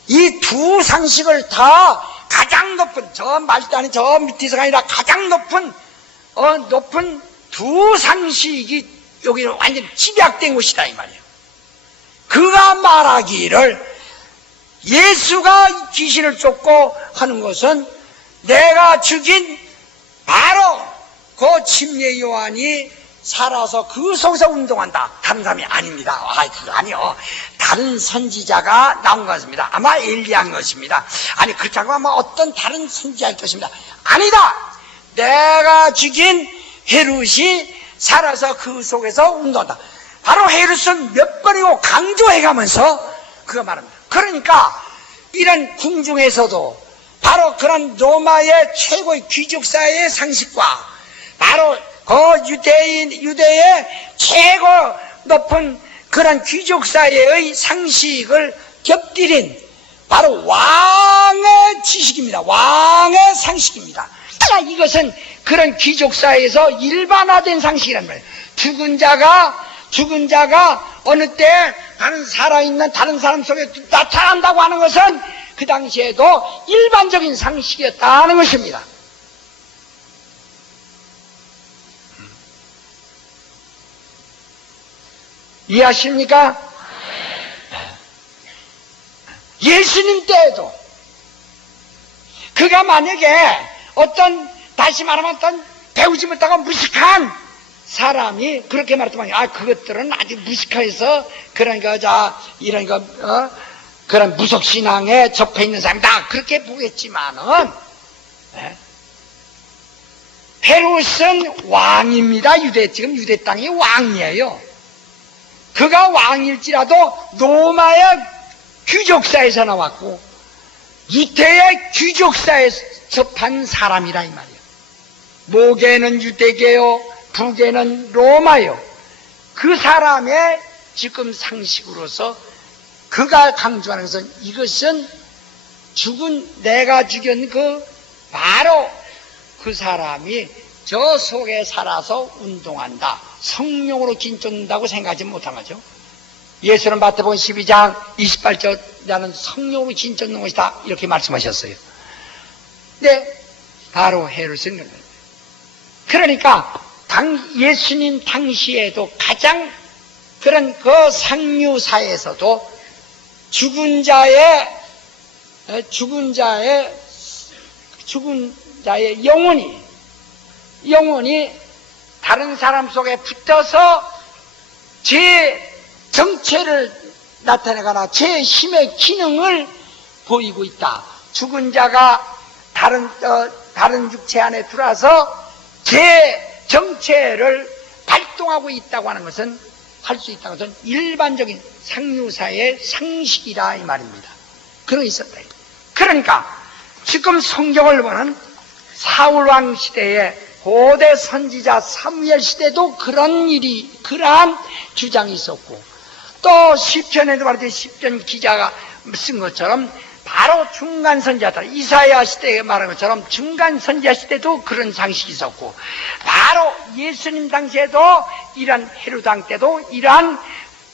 이 두 상식을 다 가장 높은, 저 말단이 저 밑에서가 아니라 가장 높은 두 상식이 여기 완전 집약된 곳이다 이 말이에요. 그가 말하기를 예수가 귀신을 쫓고 하는 것은 내가 죽인 바로 그 침례 요한이 살아서 그 속에서 운동한다. 다른 사람이 아닙니다. 그거 아니요. 다른 선지자가 나온 것입니다. 아마 엘리야인 것입니다. 아니 그렇다고 아마 어떤 다른 선지자일 것입니다. 아니다. 내가 죽인 헤롯이 살아서 그 속에서 운동한다. 바로 헤롯은 몇 번이고 강조해가면서 그가 말합니다. 그러니까 이런 궁중에서도 바로 그런 로마의 최고의 귀족사회의 상식과 바로 그 유대의 최고 높은 그런 귀족사회의 상식을 곁들인 바로 왕의 지식입니다. 왕의 상식입니다. 이것은 그런 귀족사회에서 일반화된 상식이란 말이에요. 죽은 자가 어느 때 다른 살아있는 다른 사람 속에 나타난다고 하는 것은 그 당시에도 일반적인 상식이었다는 것입니다. 이해하십니까? 예수님 때에도 그가 만약에 다시 말하면 어떤 배우지 못하고 무식한 사람이 그렇게 말했더만 그것들은 아주 무식해서 그런 그런 무속신앙에 접해 있는 사람이다 그렇게 보겠지만은 헤롯은 왕입니다. 지금 유대 땅이 왕이에요. 그가 왕일지라도 로마의 귀족사에서 나왔고 유대의 귀족사에서 접한 사람이라 이 말이에요. 목에는 유대계요, 북에는 로마요. 그 사람의 지금 상식으로서 그가 강조하는 것은 이것은 내가 죽인 바로 그 사람이 저 속에 살아서 운동한다. 성령으로 긴쫓는다고 생각하지 못한 거죠. 예수는 마태복음 12장 28절 나는 성령으로 긴쫓는 것이다 이렇게 말씀하셨어요. 근데 바로 헤롯은 그런 거예요. 그러니까 예수님 당시에도 가장 그런 그 상류사에서도 죽은 자의 영혼이 다른 사람 속에 붙어서 제 정체를 나타내거나 제 힘의 기능을 보이고 있다. 죽은 자가 다른 육체 안에 들어와서 제 정체를 발동하고 있다고 하는 것은 할 수 있다는 것은 일반적인 상류사의 상식이라 이 말입니다. 그런 있었다. 그러니까 지금 성경을 보는 사울왕 시대에 고대 선지자 사무엘 시대도 그러한 주장이 있었고 또 시편에도 말하듯이 시편 기자가 쓴 것처럼 바로 중간 선지자다. 이사야 시대에 말한 것처럼 중간 선지자 시대도 그런 상식이 있었고 바로 예수님 당시에도 이런 헤롯 왕 때도 이러한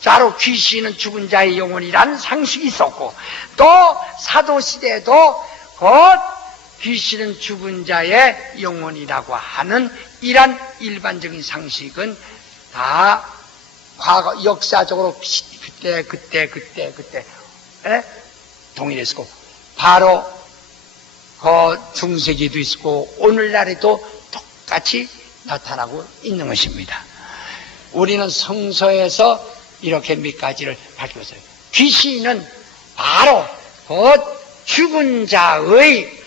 바로 귀신은 죽은 자의 영혼이라는 상식이 있었고 또 사도 시대에도 곧 귀신은 죽은 자의 영혼이라고 하는 이런 일반적인 상식은 다 과거 역사적으로 그때 동일했고 바로 그 중세기도 있고 오늘날에도 똑같이 나타나고 있는 것입니다. 우리는 성서에서 이렇게 몇 가지를 밝혔어요. 귀신은 바로 그 죽은 자의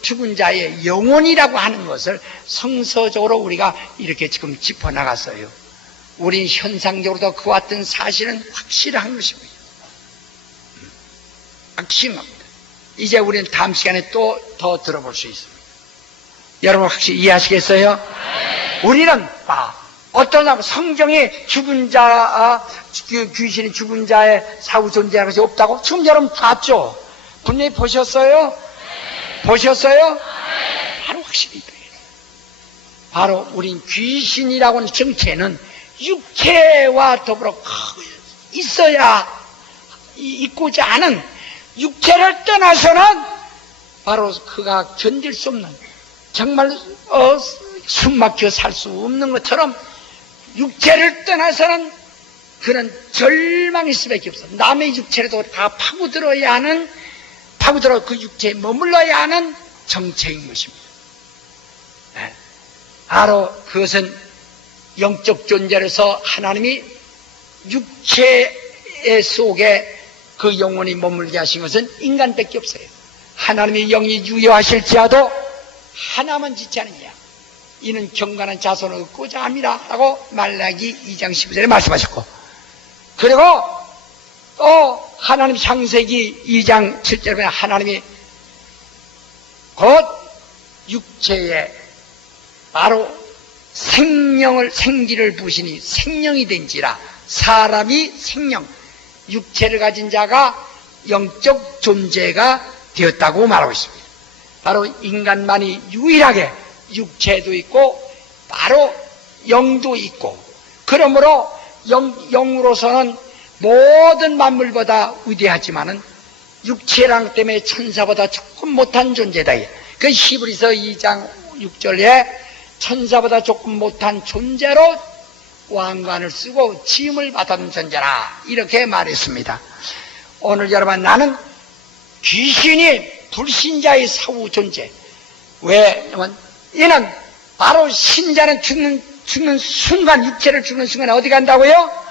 죽은 자의 영혼이라고 하는 것을 성서적으로 우리가 이렇게 지금 짚어나갔어요. 우린 현상적으로도 그와 같은 사실은 확실한 것입니다. 확실합니다. 이제 우리는 다음 시간에 또 더 들어볼 수 있습니다. 여러분 확실히 이해하시겠어요? 우리는 어떤 성경에 귀신이 죽은 자의 사후 존재하는 것이 없다고 지금 여러분 봤죠? 분명히 보셨어요? 바로 확실히 바로 우린 귀신이라고 하는 정체는 육체와 더불어 있어야 있고자 하는, 육체를 떠나서는 바로 그가 견딜 수 없는, 정말 숨막혀 살 수 없는 것처럼 육체를 떠나서는 그런 절망일 수밖에 없어. 남의 육체라도 다 파고들어야 하는, 파고들어 그 육체에 머물러야 하는 정체인 것입니다. 네. 바로 그것은 영적 존재로서 하나님이 육체 속에 그 영혼이 머물게 하신 것은 인간밖에 없어요. 하나님의 영이 유효하실지라도 하나만 짓지 않느냐, 이는 경건한 자손을 얻고자 함이라 라고 말라기 2장 15절에 말씀하셨고, 그리고 또 하나님 창세기 2장 7절에 보면 하나님이 곧 육체에 바로 생기를 부으시니 생명이 된지라, 사람이 생명, 육체를 가진 자가 영적 존재가 되었다고 말하고 있습니다. 바로 인간만이 유일하게 육체도 있고 바로 영도 있고, 그러므로 영으로서는 모든 만물보다 위대하지만은 육체랑 때문에 천사보다 조금 못한 존재다. 그 히브리서 2장 6절에 천사보다 조금 못한 존재로 왕관을 쓰고 지음을 받은 존재라 이렇게 말했습니다. 오늘 여러분, 나는 귀신이 불신자의 사후 존재. 왜냐면 이는 바로 신자는 죽는 순간, 육체를 죽는 순간 어디 간다고요?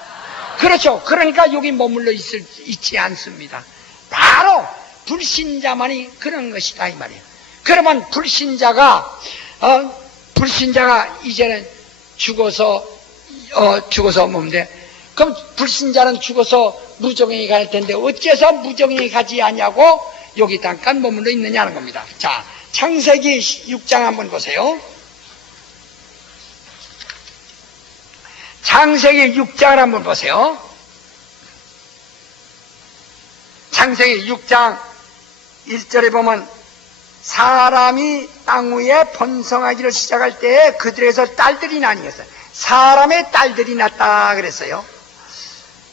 그렇죠. 그러니까 여기 머물러 있지 않습니다. 바로 불신자만이 그런 것이다 이 말이에요. 그러면 불신자가 이제는 죽어서 뭔데? 그럼 불신자는 죽어서 무정행이 갈 텐데 어째서 무정행이 가지 않냐고 여기 잠깐 머물러 있느냐는 겁니다. 자, 창세기 6장 한번 보세요. 창세기 6장을 한번 보세요. 창세기 6장 1절에 보면 사람이 땅 위에 번성하기를 시작할 때에 그들에게서 딸들이 나뉘었어요. 사람의 딸들이 났다 그랬어요.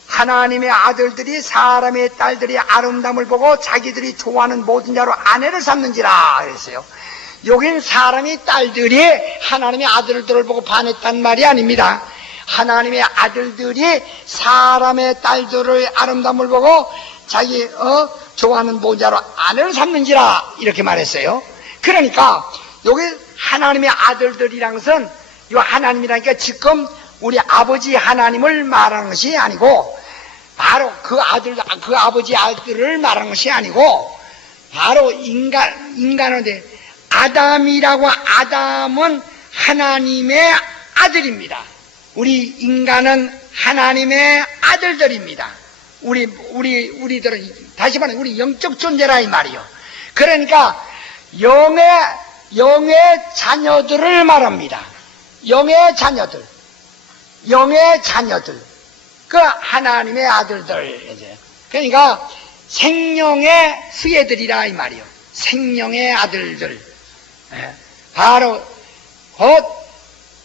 하나님의 아들들이 사람의 딸들이 아름다움을 보고 자기들이 좋아하는 모든 자로 아내를 삼는지라 그랬어요. 여긴 사람의 딸들이 하나님의 아들들을 보고 반했단 말이 아닙니다. 하나님의 아들들이 사람의 딸들의 아름다움을 보고 자기 좋아하는 모든 자로 아내를 삼는지라 이렇게 말했어요. 그러니까 여기 하나님의 아들들이란 것은 이 하나님이라니까 지금 우리 아버지 하나님을 말하는 것이 아니고 바로 그 아버지 아들을 말하는 것이 아니고 바로 인간인데 아담이라고, 아담은 하나님의 아들입니다. 우리 인간은 하나님의 아들들입니다. 우리들은 다시 말하면 우리 영적 존재라 이 말이요. 그러니까 영의 자녀들을 말합니다. 영의 자녀들, 그 하나님의 아들들. 그러니까 생명의 후예들이라 이 말이요. 생명의 아들들. 바로 곧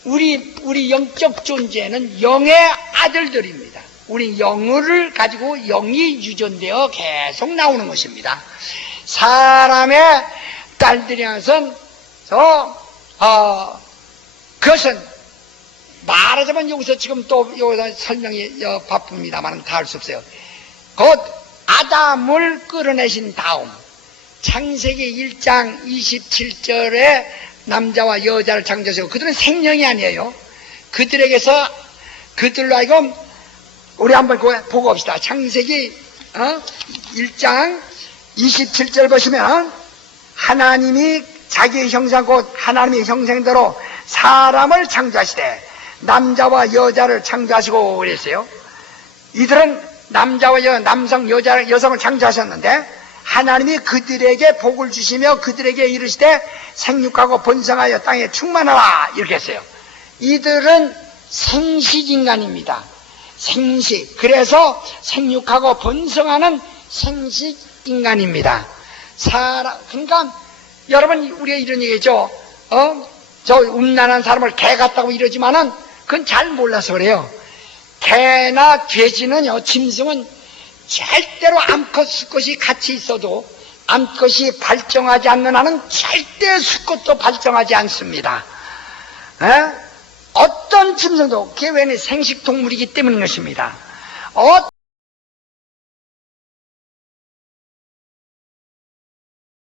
우리 영적 존재는 영의 아들들입니다. 우리 영을 가지고 영이 유전되어 계속 나오는 것입니다. 사람의 딸들이라는 것은 그것은 말하자면 여기서 지금 또 여기서 설명이 바쁩니다만 다 할 수 없어요. 곧 아담을 끌어내신 다음 창세기 1장 27절에 남자와 여자를 창조하시고 그들은 생명이 아니에요. 그들로 하여금 우리 한번 보고 봅시다. 창세기 1장 27절 보시면 하나님이 자기의 형상 곧 하나님의 형상대로 사람을 창조하시되 남자와 여자를 창조하시고 그랬어요. 이들은 남자와 남성, 여성을 창조하셨는데 하나님이 그들에게 복을 주시며 그들에게 이르시되 생육하고 번성하여 땅에 충만하라 이렇게 했어요. 이들은 생식인간입니다. 생식. 그래서 생육하고 번성하는 생식인간입니다. 그러니까 여러분 우리가 이런 얘기죠. 저 음란한 사람을 개 같다고 이러지만은 그건 잘 몰라서 그래요. 개나 돼지는요, 짐승은 절대로 암컷 수컷이 같이 있어도 암컷이 발정하지 않는 한은 절대 수컷도 발정하지 않습니다. 어떤 짐승도, 그게 왜 생식동물이기 때문인 것입니다.